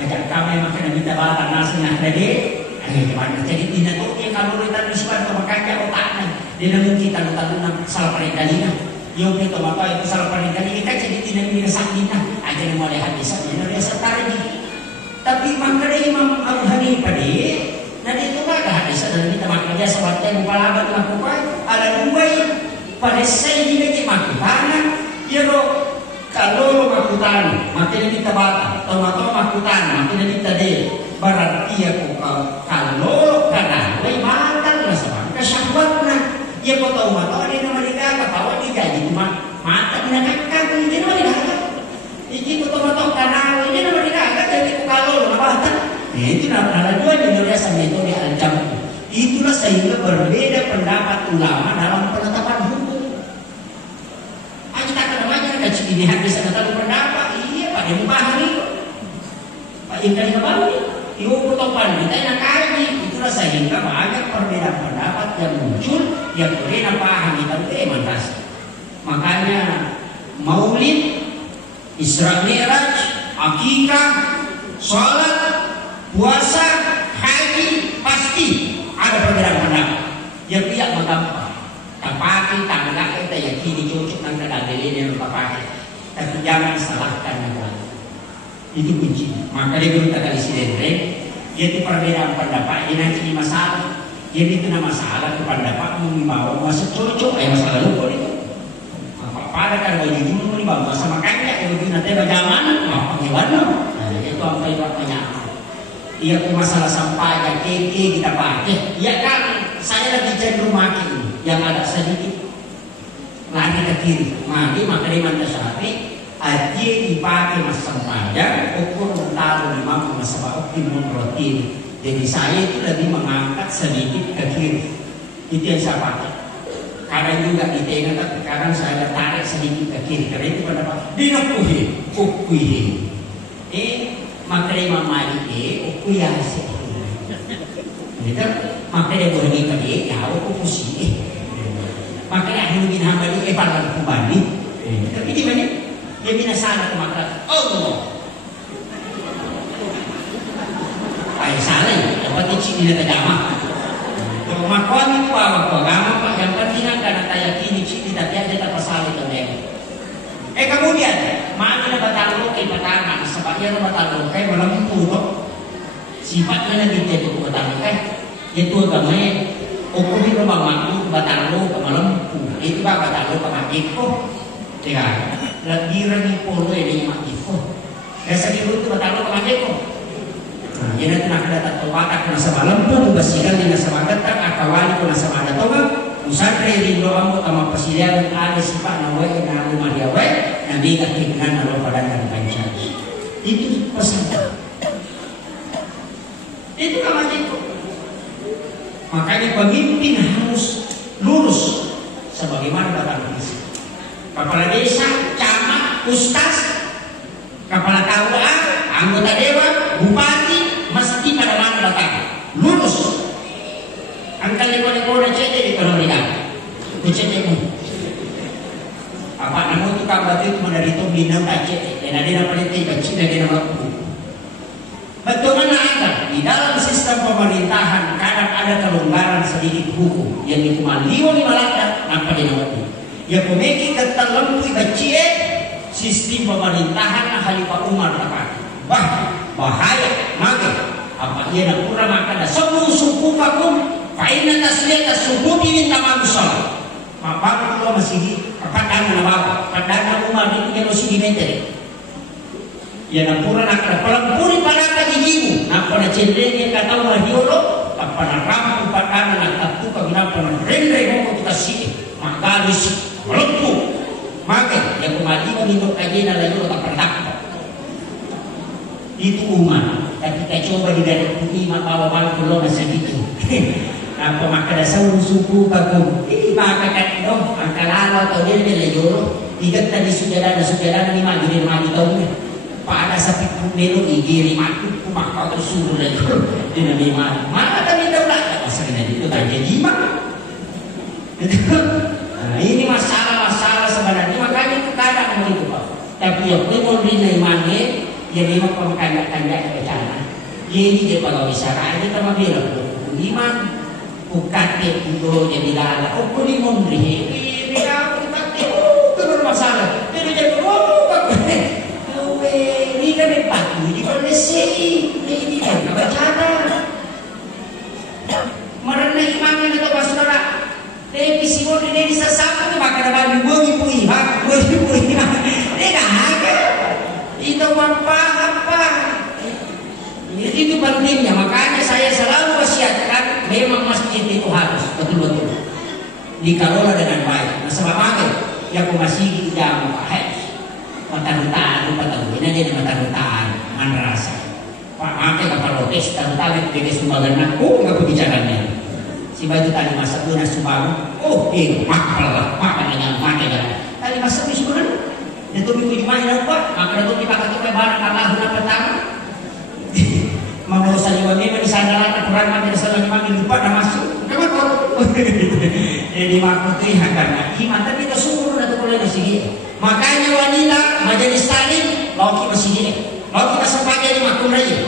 Ajak kami makan minta bata nasinya tadi. Ay gimana? Jadi tidak tuh yang kalau kita misipan ke makanya otaknya. Dia namun kita lupa salah perintahnya. Yung tomato itu salah perintahnya kita jadi tidak minasa kita. Aja yang mulai habis. Jadi dia setara di. Tapi makanya Imam Abu Hanifah deh. Nah itu kan hadis dan kita makanya sahabatnya mukalabat lakukan ala dubai pada saya ini makutan ya lo kalau makutan makanya kita bata atau makutan makanya kita deh berarti ya kalau karena lagi makan lah sama kesyahwatnya ya kau tahu mata dia nama dia ketawa dia jadi cuma mata menakkan ini nama dia ini kau tahu karena ini nama dia jadi kalau bata. Itu nama dua di Indonesia metode al-jam. Itulah sehingga berbeda pendapat ulama dalam penetapan hukum. Kita akan namanya kaji ini habis ada pendapat. Iya Pak yang pahami Pak yang kali kembali. Ibu potopan kita yang kaji. Itulah sehingga banyak perbedaan pendapat yang muncul yang berbeda pahami tapi emantasi. Makanya Maulid, Isra Mi'raj, Akikah, sholat, puasa, haji pasti ada perbedaan pendapat. Ya pihak menggampang. Tapi tangga kita yakini cocok nang kadang ini yang pakai. Tapi jangan salahkan negara. Itu kunci. Maka dia berita kali sidere. Yaitu perbedaan pendapat. Ini nanti masalah. Jadi itu nama masalah ke pendapat membawa masuk cocok. Masalah lupa itu. Pada kan baju dulu membawa sama kaya. Kalau nanti berjaman, gimana? Itu apa itu artinya? Iya masalah sampah yang keke kita pakai. Ya kan saya lagi cenderung makin yang agak sedikit lari ke kiri. Maka makanya Syafi'i aja dipakai mas sampah ya ukur taruh di mampu mas sampah optimum protein. Jadi saya itu lebih mengangkat sedikit ke kiri. Itu yang saya pakai. Kadang juga di tengah tapi kadang saya tarik sedikit ke kiri. Karena itu pendapat dinokuhi, ukuhi. Makanya Imam Malik ukuya sih. Gitu. Makanya boleh pada ya ukusi. Makanya Ahmad bin Hanbal paling kubani. Tapi di mana? Dia bina salah kemakar. Allah. Ay salah. Dapat ciri dia terjamah. Kalau makan itu apa? Agama pak yang penting kan ada yakini ciri tapi ada tak pasal itu deh. Kemudian mana batal lokai pertama sebabnya batal lokai melempuh kok sifatnya nanti jadi batal lokai itu agamanya hukum itu bang batal lokai melempuh itu batal lokai makiko ya lagi polo ini makiko dasar itu batal lokai makiko jadi nanti nak datang terbatas kena sama lempuh bersihkan dengan sama ketak akawali kena sama ada toga usai di doamu sama persidangan ada sifat nawai dan rumah dia wae nanti kekinian Allah pada dan panjang itu pesan itu namanya itu makanya pemimpin harus lurus sebagaimana bapak desa kepala desa, camat, ustaz kepala KUA, anggota dewan, bupati mesti pada mana datang lurus angkali kode-kode cede di kolonial itu cede apa namun itu kabar itu mana ditunggu tak cek dan ada yang paling kecil dan ada yang betul mana ada di dalam sistem pemerintahan kadang ada kelonggaran sedikit hukum yang itu maliwo di malaka apa dia waktu ya pemeki keterlempu kecil sistem pemerintahan Khalifah Umar apa bahaya maka apa ia nak kurang makan semua suku vakum fa'inna tasliyat as-sukuti min tamam salat maka kalau masih perkataan nama kadang Umar itu yang masih dimeter ya nampura nak pelampuri pada kajimu nak pada cendernya kata wahiolo pada rampu pada nak tatu kagina pada rendre mau kita sih maka dis lempu maka yang kembali mengingat kajian lalu tak pernah itu Umar tapi kita coba di dalam bumi bawa pulau sedikit apa maka dasar suku bagus ini maka kan dong angka lalu atau dia lejoro tiga tadi sujada ni maju di maju tahun pada sapi kumelo igiri matu kumaka tersuruh lejoro di nabi maju mana tadi tahu lah masa ini itu tanya jima Nah, ini masalah-masalah sebenarnya, makanya itu kadang begitu Pak. Tapi yang mau dinaimannya, jadi mau pemkandak-kandak ke sana. Jadi dia pegawai syariah dia sama bilang, iman ukate itu jadi lala. Oh, kuni mondri, ini aku ukate, itu bermasalah. Jadi jadi ini kan berpatu di kondisi ini kan baca. Merana imannya itu pas saudara. Tapi si mondri ini sesama tu makan apa bugi bugi, bugi bugi. Dia ada. Itu apa? Itu pentingnya, makanya saya selalu wasiatkan memang masjid itu harus betul-betul dikelola dengan baik. Nah, sebab apa? Ya aku masih tidak mau mata-mataan, ini jadi mata-mataan, mana rasa. Pak Ake kalau tes tahu-tahu dia sumbangan aku nggak berbicaranya. Si baju tadi masak guna sumbangan, makan dengan tadi masak di sumbangan. Dia tuh minggu mana Pak? Maka itu kita pakai barang Allah guna pertama. Mau saja bagi di sana kurang mati salah mati lupa dah masuk. Kenapa? Jadi makhluk Tuhan karena iman tapi kita syukur atau boleh masih. Makanya wanita majelis taklim mau kita masih ini. Mau kita sempaja di makhluk raya.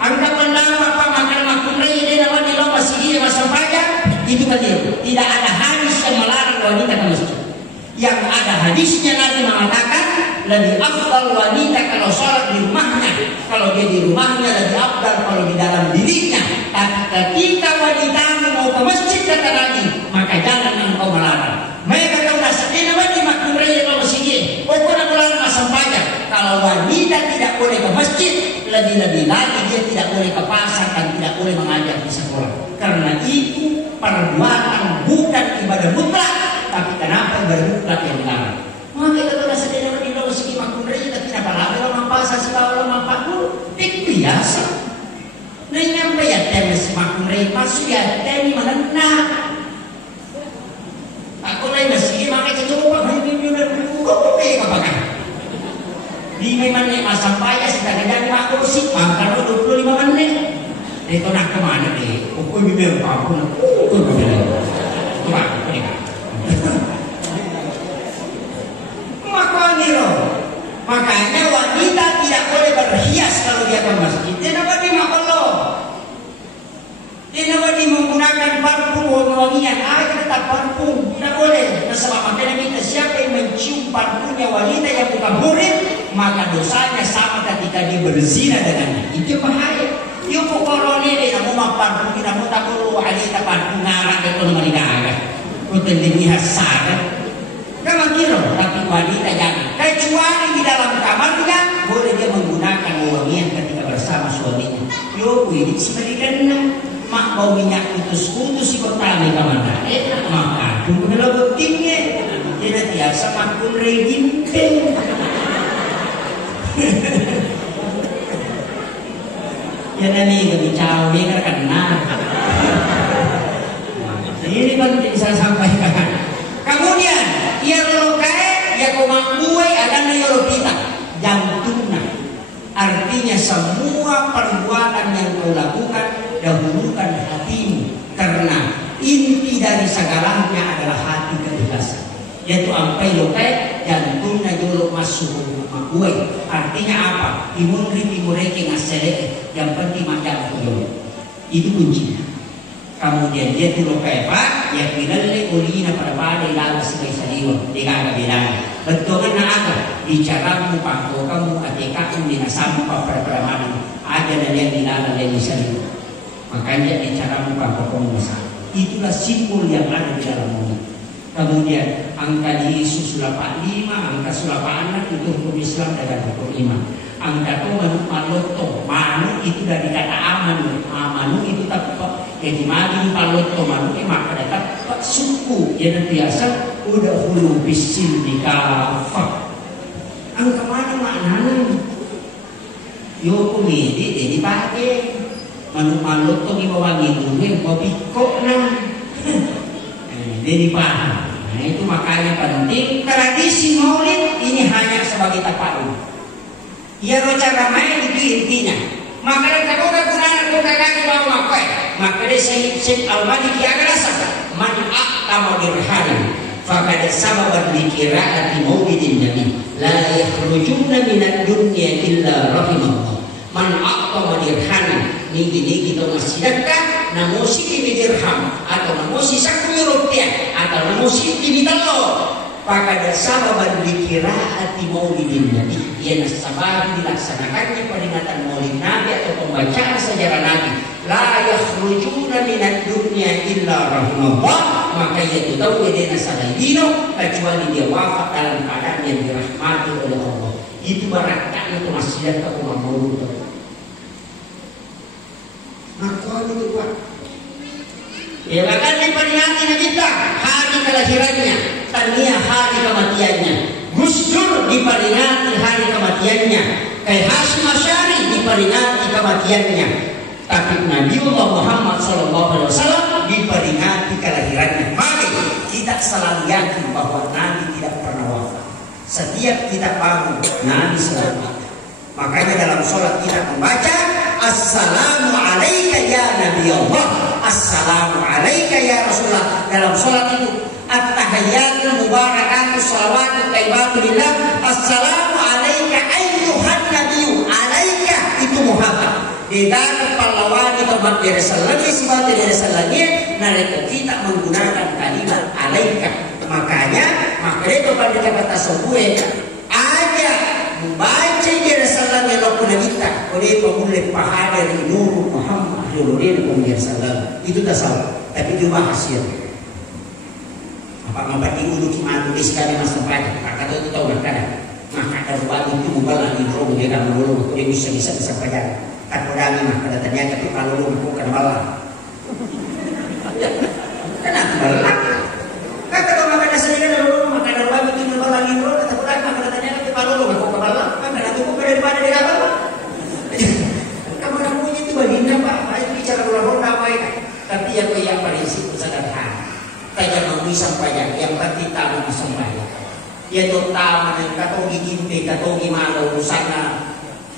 Anda pandang apa makan makhluk raya dia nama di lo masih ini masa sampaja itu tadi. Tidak ada hadis yang melarang wanita ke masjid. Yang ada hadisnya Nabi mengatakan lebih afdal wanita kalau sholat di rumahnya. Kalau dia di rumahnya lebih afdal kalau di dalam dirinya. Tapi ketika wanita mau ke masjid kata Nabi, maka jangan engkau melarang. Mereka tahu dasarnya di makmum raya kalau masjid. Pokoknya melarang masam pajak. Kalau wanita tidak boleh ke masjid, lebih-lebih lagi dia tidak boleh ke pasar dan tidak boleh mengajar di sekolah. Karena itu perbuatan bukan ibadah mutlak. Tapi kenapa ibadah mutlak yang dilarang? Maka kita tahu dasarnya di dalam segi makmum raya, tapi kenapa lagi orang pasar sekolah orang makmum? Itu biasa. Nah nyampe ya tema si makmum raya masuk ya tema mana? Aku lain masih makanya coba hari kok apa kan? Di memang masa payah sudah jadi makmum sih, makan 25 menit. Itu nak kemana deh? Aku bilang apa pun aku bilang. Coba ini kan. Makanya wanita tidak boleh berhias kalau dia ke masjid. Kenapa dia makan? Kenapa dia menggunakan parfum wangi-wangian? Tetap parfum tidak boleh. Sebab makanya kita siapa yang mencium parfumnya wanita yang bukan murid, maka dosanya sama ketika dia berzina dengannya. Itu bahaya. Yo pokoknya dia mau parfum, tidak mau tak perlu wanita parfum ngarang itu meninggal. Untuk dilihat sadar. Memang kira, tapi wanita jangan. Kecuali di dalam kamarnya boleh dia menggunakan wangian ketika bersama suaminya. Yo, ini si berikan mak bau minyak putus-putus si pertama kamar. Enak makan. Tunggu dulu timnya. Dia biasa makan regimpeng. Ya nanti kebicara dia kena. Ini penting saya sampaikan. Kemudian ia melukai, ia komangkuai ada nayolo kita jantungna. Artinya semua perbuatan yang kau lakukan dahulukan hatimu, karena inti dari segalanya adalah hati keikhlasan. Yaitu ampai lukai jantungna jolo masuk makuai. Artinya apa? Timureki ngasere yang penting macam itu. Itu kuncinya. Kemudian dia tuh apa? Ya pinalli ulina pada lalu sebagai saliwan. Dia kagak bilang. Betul kan apa? Bicaramu, pangkokamu, atikamu, dinasamu, pada mana ada dan yang dilalah yang saliwan. Makanya bicaramu, pangkokamu, dinasamu. Itulah simbol yang ada di dalam mulut. Kemudian angka Yesus 85, angka 86 itu hukum Islam dan hukum iman. Angka itu maloto, manu itu dari kata amanu, amanu itu tak jadi magi paloto manu maka dapat suku yang biasa udah hulu bisil di kafa. Angka mana maknanya? Yo kumidi jadi pakai manu maloto di bawah gitu, kopi kok nah, jadi paham. Nah itu makanya penting tradisi Maulid ini hanya sebagai taparan. Ya roca ramai itu intinya. Maka kalau kegunaan kau kagak mau makai, maka dia Syekh Al-Maliki agak rasa man aqama dirham Faqad sababan li qira'ati maulidin nabi la yakhrujuna minad dunya illa rahimallah. Man aqama dirhaman nigi-nigi to sedekah namo siti dirham atau namo sisa rupiah atau namo siti telur. Faqad sababan li qira'ati maulidin nabi, ia nasabab dilaksanakannya peringatan maulid nabi atau pembacaan sejarah nabi. La yakhrujuna minad dunya illa rahimallah, maka ia tahu dia nasadino kecuali dia wafat dalam keadaan yang dirahmati oleh Allah. Itu barakahnya itu masjid ke rumah maulid. Maka itu buat ya akan diperingati kita hari kelahirannya, tania hari kematiannya. Gus Dur diperingati hari kematiannya, Kyai Hasyim Asy'ari diperingati kematiannya. Tapi Nabiullah Muhammad SAW diperingati kelahirannya. Mari kita selalu yakin bahwa Nabi tidak pernah wafat. Setiap kita bangun, Nabi selalu ada. Makanya dalam sholat kita membaca Assalamu alaika ya Nabi Allah, Assalamu alaika ya Rasulullah. Dalam sholat itu At-tahiyyatul mubarakatuh shalawatu thayyibatullillah, Assalamu alaika ayyuhan nabiyyu. Alaika itu Muhammad. Di dalam pahlawan itu makdir selagi sibat dari selagi nareko kita menggunakan kalimat alaika. Makanya itu pada kata sebuah aja membaca dari selagi lokuna kita oleh pemulai pahala dari Nur Muhammad Nurul Muhammad itu tak salah, tapi cuma hasil apa mabadi ulu kimatu sekali masa pada kata itu tahu kan maka ada batu itu mubalah di roh dia kan dulu dia bisa sampaikan. Tak berani mah pada ternyata itu kalau lu bukan malah. Kenapa malah? Kata kalau makan nasi dengan lu makan ada baju itu malah gitu. Tak berani mah pada ternyata itu kalau lu bukan malah. Kan ada tuh daripada di apa? Kamu namanya itu baginda Pak. Ayo bicara ulang apa ya? Tapi yang prinsip sederhana. Tidak mau disampaikan. Yang penting tahu disampaikan. Dia terutama yang kata gigi, kata gimana urusannya.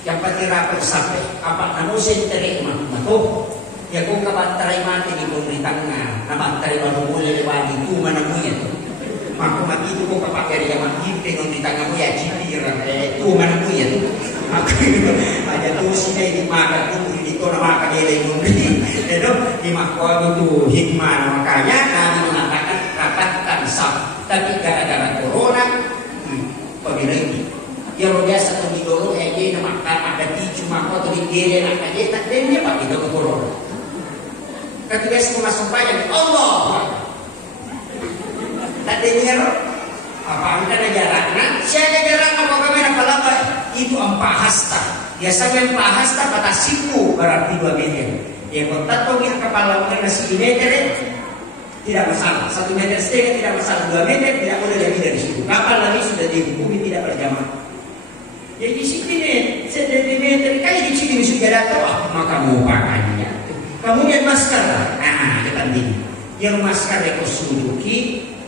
Yang pati rapat sampai apa namo sentere matuh ya kung kabatay mati di pemerintahan nabatay manumuli lewati itu mana punya tuh maka mati itu kung kapakir yang mati dengan di tangan ya cipir itu mana punya tuh maka ada tuh sini di makan tuh di kona makan dia lagi itu di makan itu hikmah makanya Nabi mengatakan katakan sah tapi gara-gara corona pemilih yang biasa tuh di dulu aja nama ada di cuma kau tuh di kiri nak aja tak dengar pak itu ke corona. Ketika semua sampaikan Allah tak dengar apa anda jaraknya? Saya jarak apa kami apa lama itu 4 hasta. Biasanya 4 hasta kata siku berarti 2 meter. Yang kontak tuh yang kepala mungkin masih 1 meter tidak masalah. 1,5 meter tidak masalah. 2 meter tidak boleh lebih dari situ. Kapal lagi sudah dihukumi tidak berjamaah. Ya di sini sentimeter kayak di sini sudah ada maka mau pakainya. Kemudian masker, nah itu penting. Yang masker itu suduki,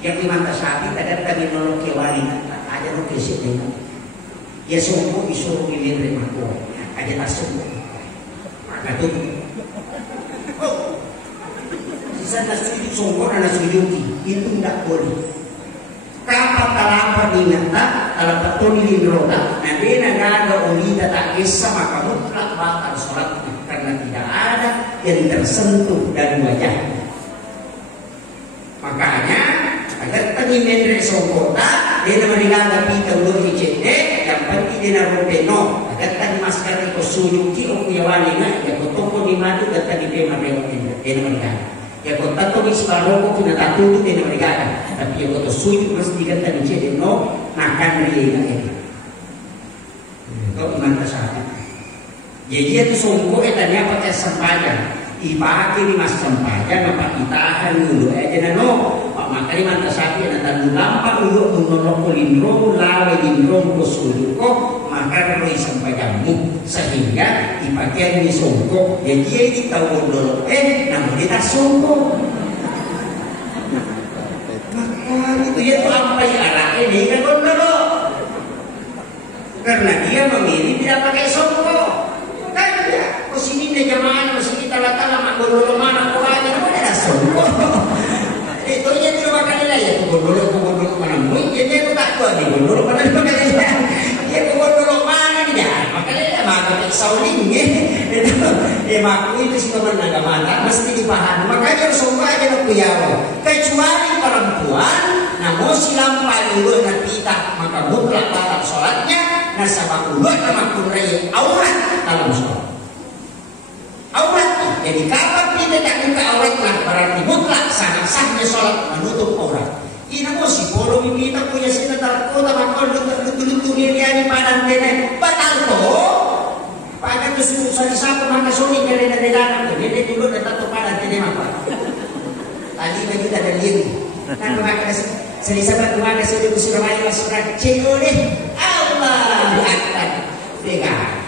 yang di mata sapi ada terminologi wali ada rugi sini. Ya sungguh disuruh milih aku, aja tak sungguh. Maka itu, oh, sisa nasi sungguh dan nasi suduki itu tidak boleh. Kapal talapa dinata, talapa tuni lindrota. Nabi nagada ulida tak kisah maka mutlak batal sholatnya karena tidak ada yang tersentuh dari wajahnya. Makanya agar tadi mendre songkota dia nama dinada pita ulur hijene yang penting dia nama peno agar tadi masker itu suyuki okuyawani na ya kotoko di madu dan tadi pema rewokin dia nama dinada. Ya kau tak tahu sekarang kau tidak tahu itu tidak mereka, tapi ya kau tu suju mesti kan tadi cedek no makan dia ini. Kau iman tersahut. Jadi dia tu sungguh etanya pakai sempadan, ipakai di mas sempadan apa ditahan dulu aja no. Maka iman tersahut yang nanti lampak dulu menolak lindro, lawe lindro kau suju kau maka kalau sempadanmu sehingga dipakai ini sungguh. Jadi dia ini tahu dulu namun dia tak sungguh. Maka itu dia tuh apa yang arah ini kan dulu karena dia memilih tidak pakai sungguh. Kan ya posisi ini jamaah posisi kita lama dulu mana kurangnya namun ada sungguh. Itu dia tidak makan nilai ya tunggu dulu dulu pada dia kebon dulu mana dia makanya dia makan sauling itu maku itu sih teman agama mesti dipahami makanya semua aja nak kuyawa kecuali perempuan namun silam paling nanti tak maka mutlak batal sholatnya nasabah ubat nama kurai aurat dalam sholat aurat jadi kalau kita tak buka auratlah berarti mutlak sangat sahnya sholat menutup aurat. Ini mo si polo mimita punya sila tarkota makol lutu niliani padang tene batal to pada tu sa isa maka soni kare na dilana ko hindi tulo na tato padang tene apa tadi bagi ada link kan maka sa isa ba tumaga sa dito sa may masrak chegole Allah akbar tega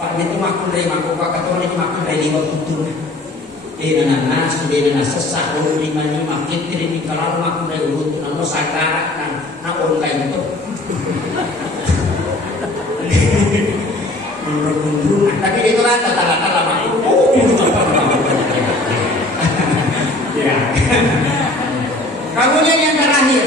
pak nito makulay makupakato ni makulay liwag tutun nanas, sesak, lima makin ini kalau aku udah urut, namun sakara na online itu. Tapi itu lah kata-kata lama. Ya. Kemudian yang terakhir,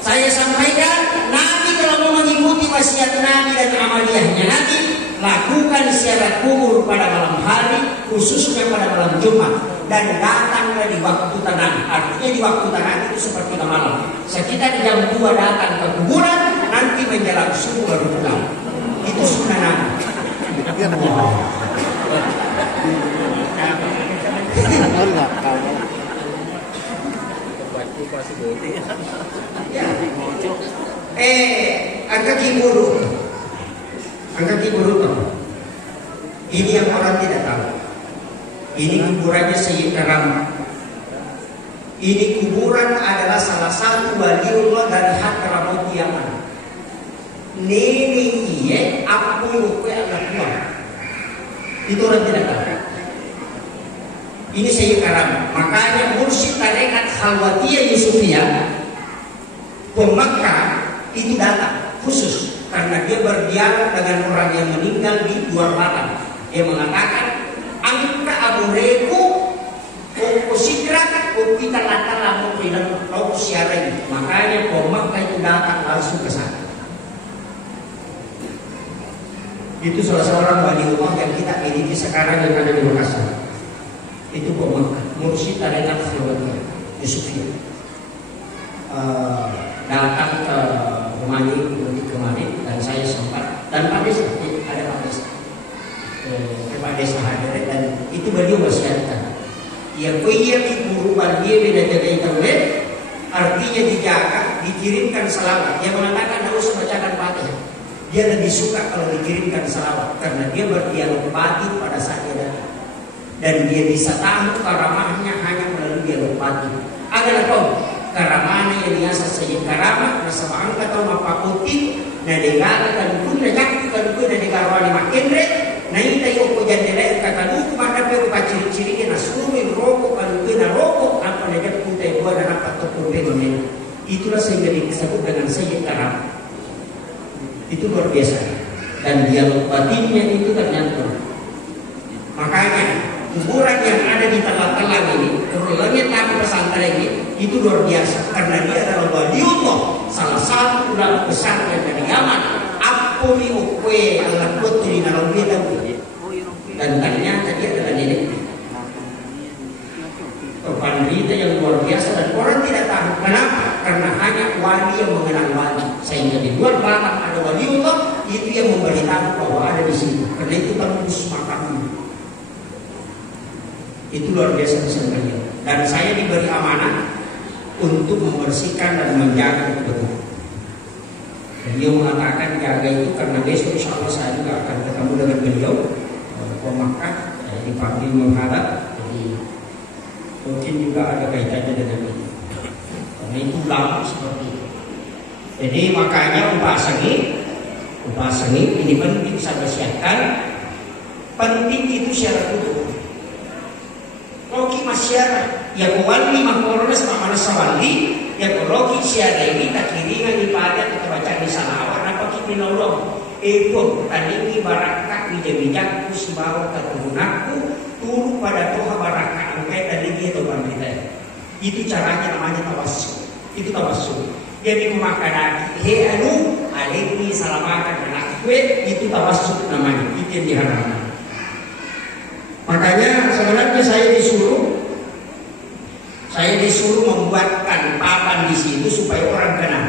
saya sampaikan, Nabi kalau mau mengikuti wasiat Nabi dan amaliyahnya Nabi, lakukan ziarah kubur pada malam hari, khususnya pada malam Jumat, dan datanglah di waktu tenang. Artinya di waktu tenang itu seperti malam. Sekitar jam 2 datang ke kuburan, nanti menjelang subuh baru pulang. Itu sunnah Nabi. Angkat kiburu. Angkat kiburu tuh. Ini yang orang tidak tahu. Ini kuburannya Sayyid Karam. Ini kuburan adalah salah satu waliullah dari Hadramaut Yaman. Nenek iye apa yang anak tua. Itu orang tidak tahu. Ini Sayyid Karam. Makanya mursyid tarekat Khalwatiyah Yusufiyah ke Makkah itu datang khusus karena dia berdialog dengan orang yang meninggal di luar batang. Dia mengatakan angka amureku o sikrat o kita lata mau bilang kau siaran. Makanya Makkah itu datang langsung ke sana. Itu salah seorang waliullah yang kita miliki sekarang yang ada di Makassar. Itu Makkah, mursyid tarekat Khalwatiyah Yusufiyah. Datang ke kemarin dan saya sempat dan Pak Desa ada Pak Desa Pak Desa hadir dan itu beliau wasiatkan yang kuiya ibu rumah dia beda jaga internet artinya dijaga dikirimkan salawat. Dia mengatakan harus bacakan Fatihah. Dia lebih suka kalau dikirimkan salawat karena dia berdialog batin pada saat dia datang dan dia bisa tahu karamahnya hanya melalui dialog batin. Agar tahu karamana yang biasa Sayyid Karamah bersama angka atau mapakuti na negara kan pun na jakti kan pun na negara wali makendre na ita yung ko jandela kakaduku maka pero paciri-ciri na sumi rokok kan pun na rokok apa na jak pun tayo buat na patokon pegonen. Itulah sehingga disebut dengan Sayyid Karamah. Itu luar biasa dan dialog batinnya itu ternyata. Makanya kuburan yang ada di tengah-tengah ini, terulangnya tamu pesantren ini, itu luar biasa karena dia adalah waliullah, salah satu ulama besar yang dari Yaman. Apumi ukwe Allah putri dalam beda dan ternyata dia adalah nenek. Berita yang luar biasa dan orang tidak tahu kenapa, karena hanya wali yang mengenal wali. Sehingga di luar batang ada waliullah, itu yang memberitahu bahwa ada di sini. Karena itu tembus makamnya. Itu luar biasa sebenarnya. Dan saya diberi amanah untuk membersihkan dan menjaga betul. Beliau mengatakan jaga itu karena besok insya Allah saya juga akan ketemu dengan beliau ke Makkah, dipanggil menghadap. Jadi mungkin juga ada kaitannya dengan itu. Karena itu lama seperti itu. Jadi makanya upasani ini penting saya siapkan. Penting itu syarat itu. Loki masyarakat yang wali makorona sama mana sawali yang loki siada ini tak kiringan ibadat atau baca di salawat apa kipinolong pun tandingi barakat bijak-bijakku sibawa keturunanku turu pada Tuhan barakat angkai tandingi itu kita. Itu caranya namanya tawassul. Itu tawassul. Jadi kumakan he anu alaihi salamakan anak kue itu tawassut namanya, itu yang diharamkan. Makanya sebenarnya saya disuruh membuatkan papan di situ supaya orang kenal.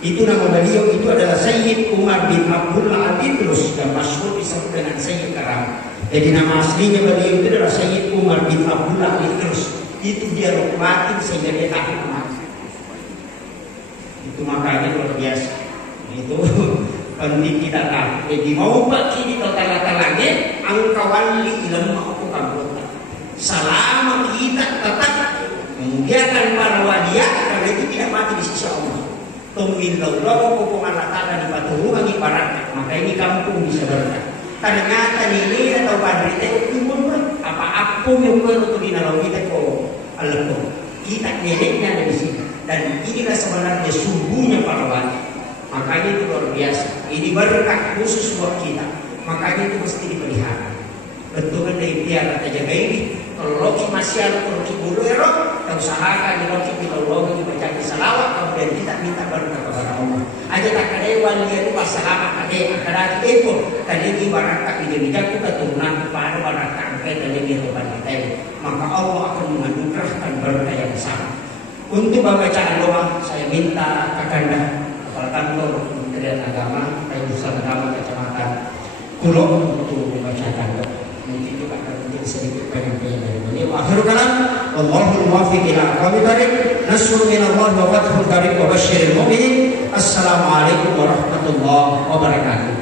Itu nama beliau itu adalah Sayyid Umar bin Abdullah al-Idrus yang masyhur disebut dengan Sayyid Karam. Jadi nama aslinya beliau itu adalah Sayyid Umar bin Abdullah al-Idrus. Itu dia rukmatin sehingga dia takut mati. Itu makanya luar biasa. Itu penting kita tahu. Jadi mau bagi di total-totalnya angka wali ilmu aku kampung. Selama kita tetap memuliakan para waliya, karena itu tidak mati di sisi Allah. Tumil laulau pokongan latara di Patulungan ibarat, maka ini kampung bisa berkah. Ternyata ini atau badri itu umur apa aku yang perlu dinalau kita ko Allah kita neneknya ada di sini. Dan inilah sebenarnya sumbunya para wali. Makanya itu luar biasa. Ini berkah khusus buat kita. Makanya itu mesti dipelihara. Betul dari tiada jaga ini. Kalau loki masih ada loki bulu erok, kita usahakan di loki biologi dibaca salawat, kemudian kita minta berkah kepada Allah. Aja tak ada wali itu masalah ada akhirat itu. Tadi ibarat tak dijadikan keturunan kepada barat tangkai dari kehidupan kita ini. Maka Allah akan menganugerahkan berkah yang besar. Untuk bacaan doa saya minta Kakanda Kepala Kantor Kementerian Agama, Urusan Agama Kecamatan Kulo untuk membacakan doa. Mungkin juga akan menjadi sedikit penyampaian dari beliau. Akhirul kalam, Allahul muwaffiq ila aqwamit thariq. Nasrun minallahi wa fathun qarib wa basyiril mu'minin. Assalamualaikum warahmatullahi wabarakatuh.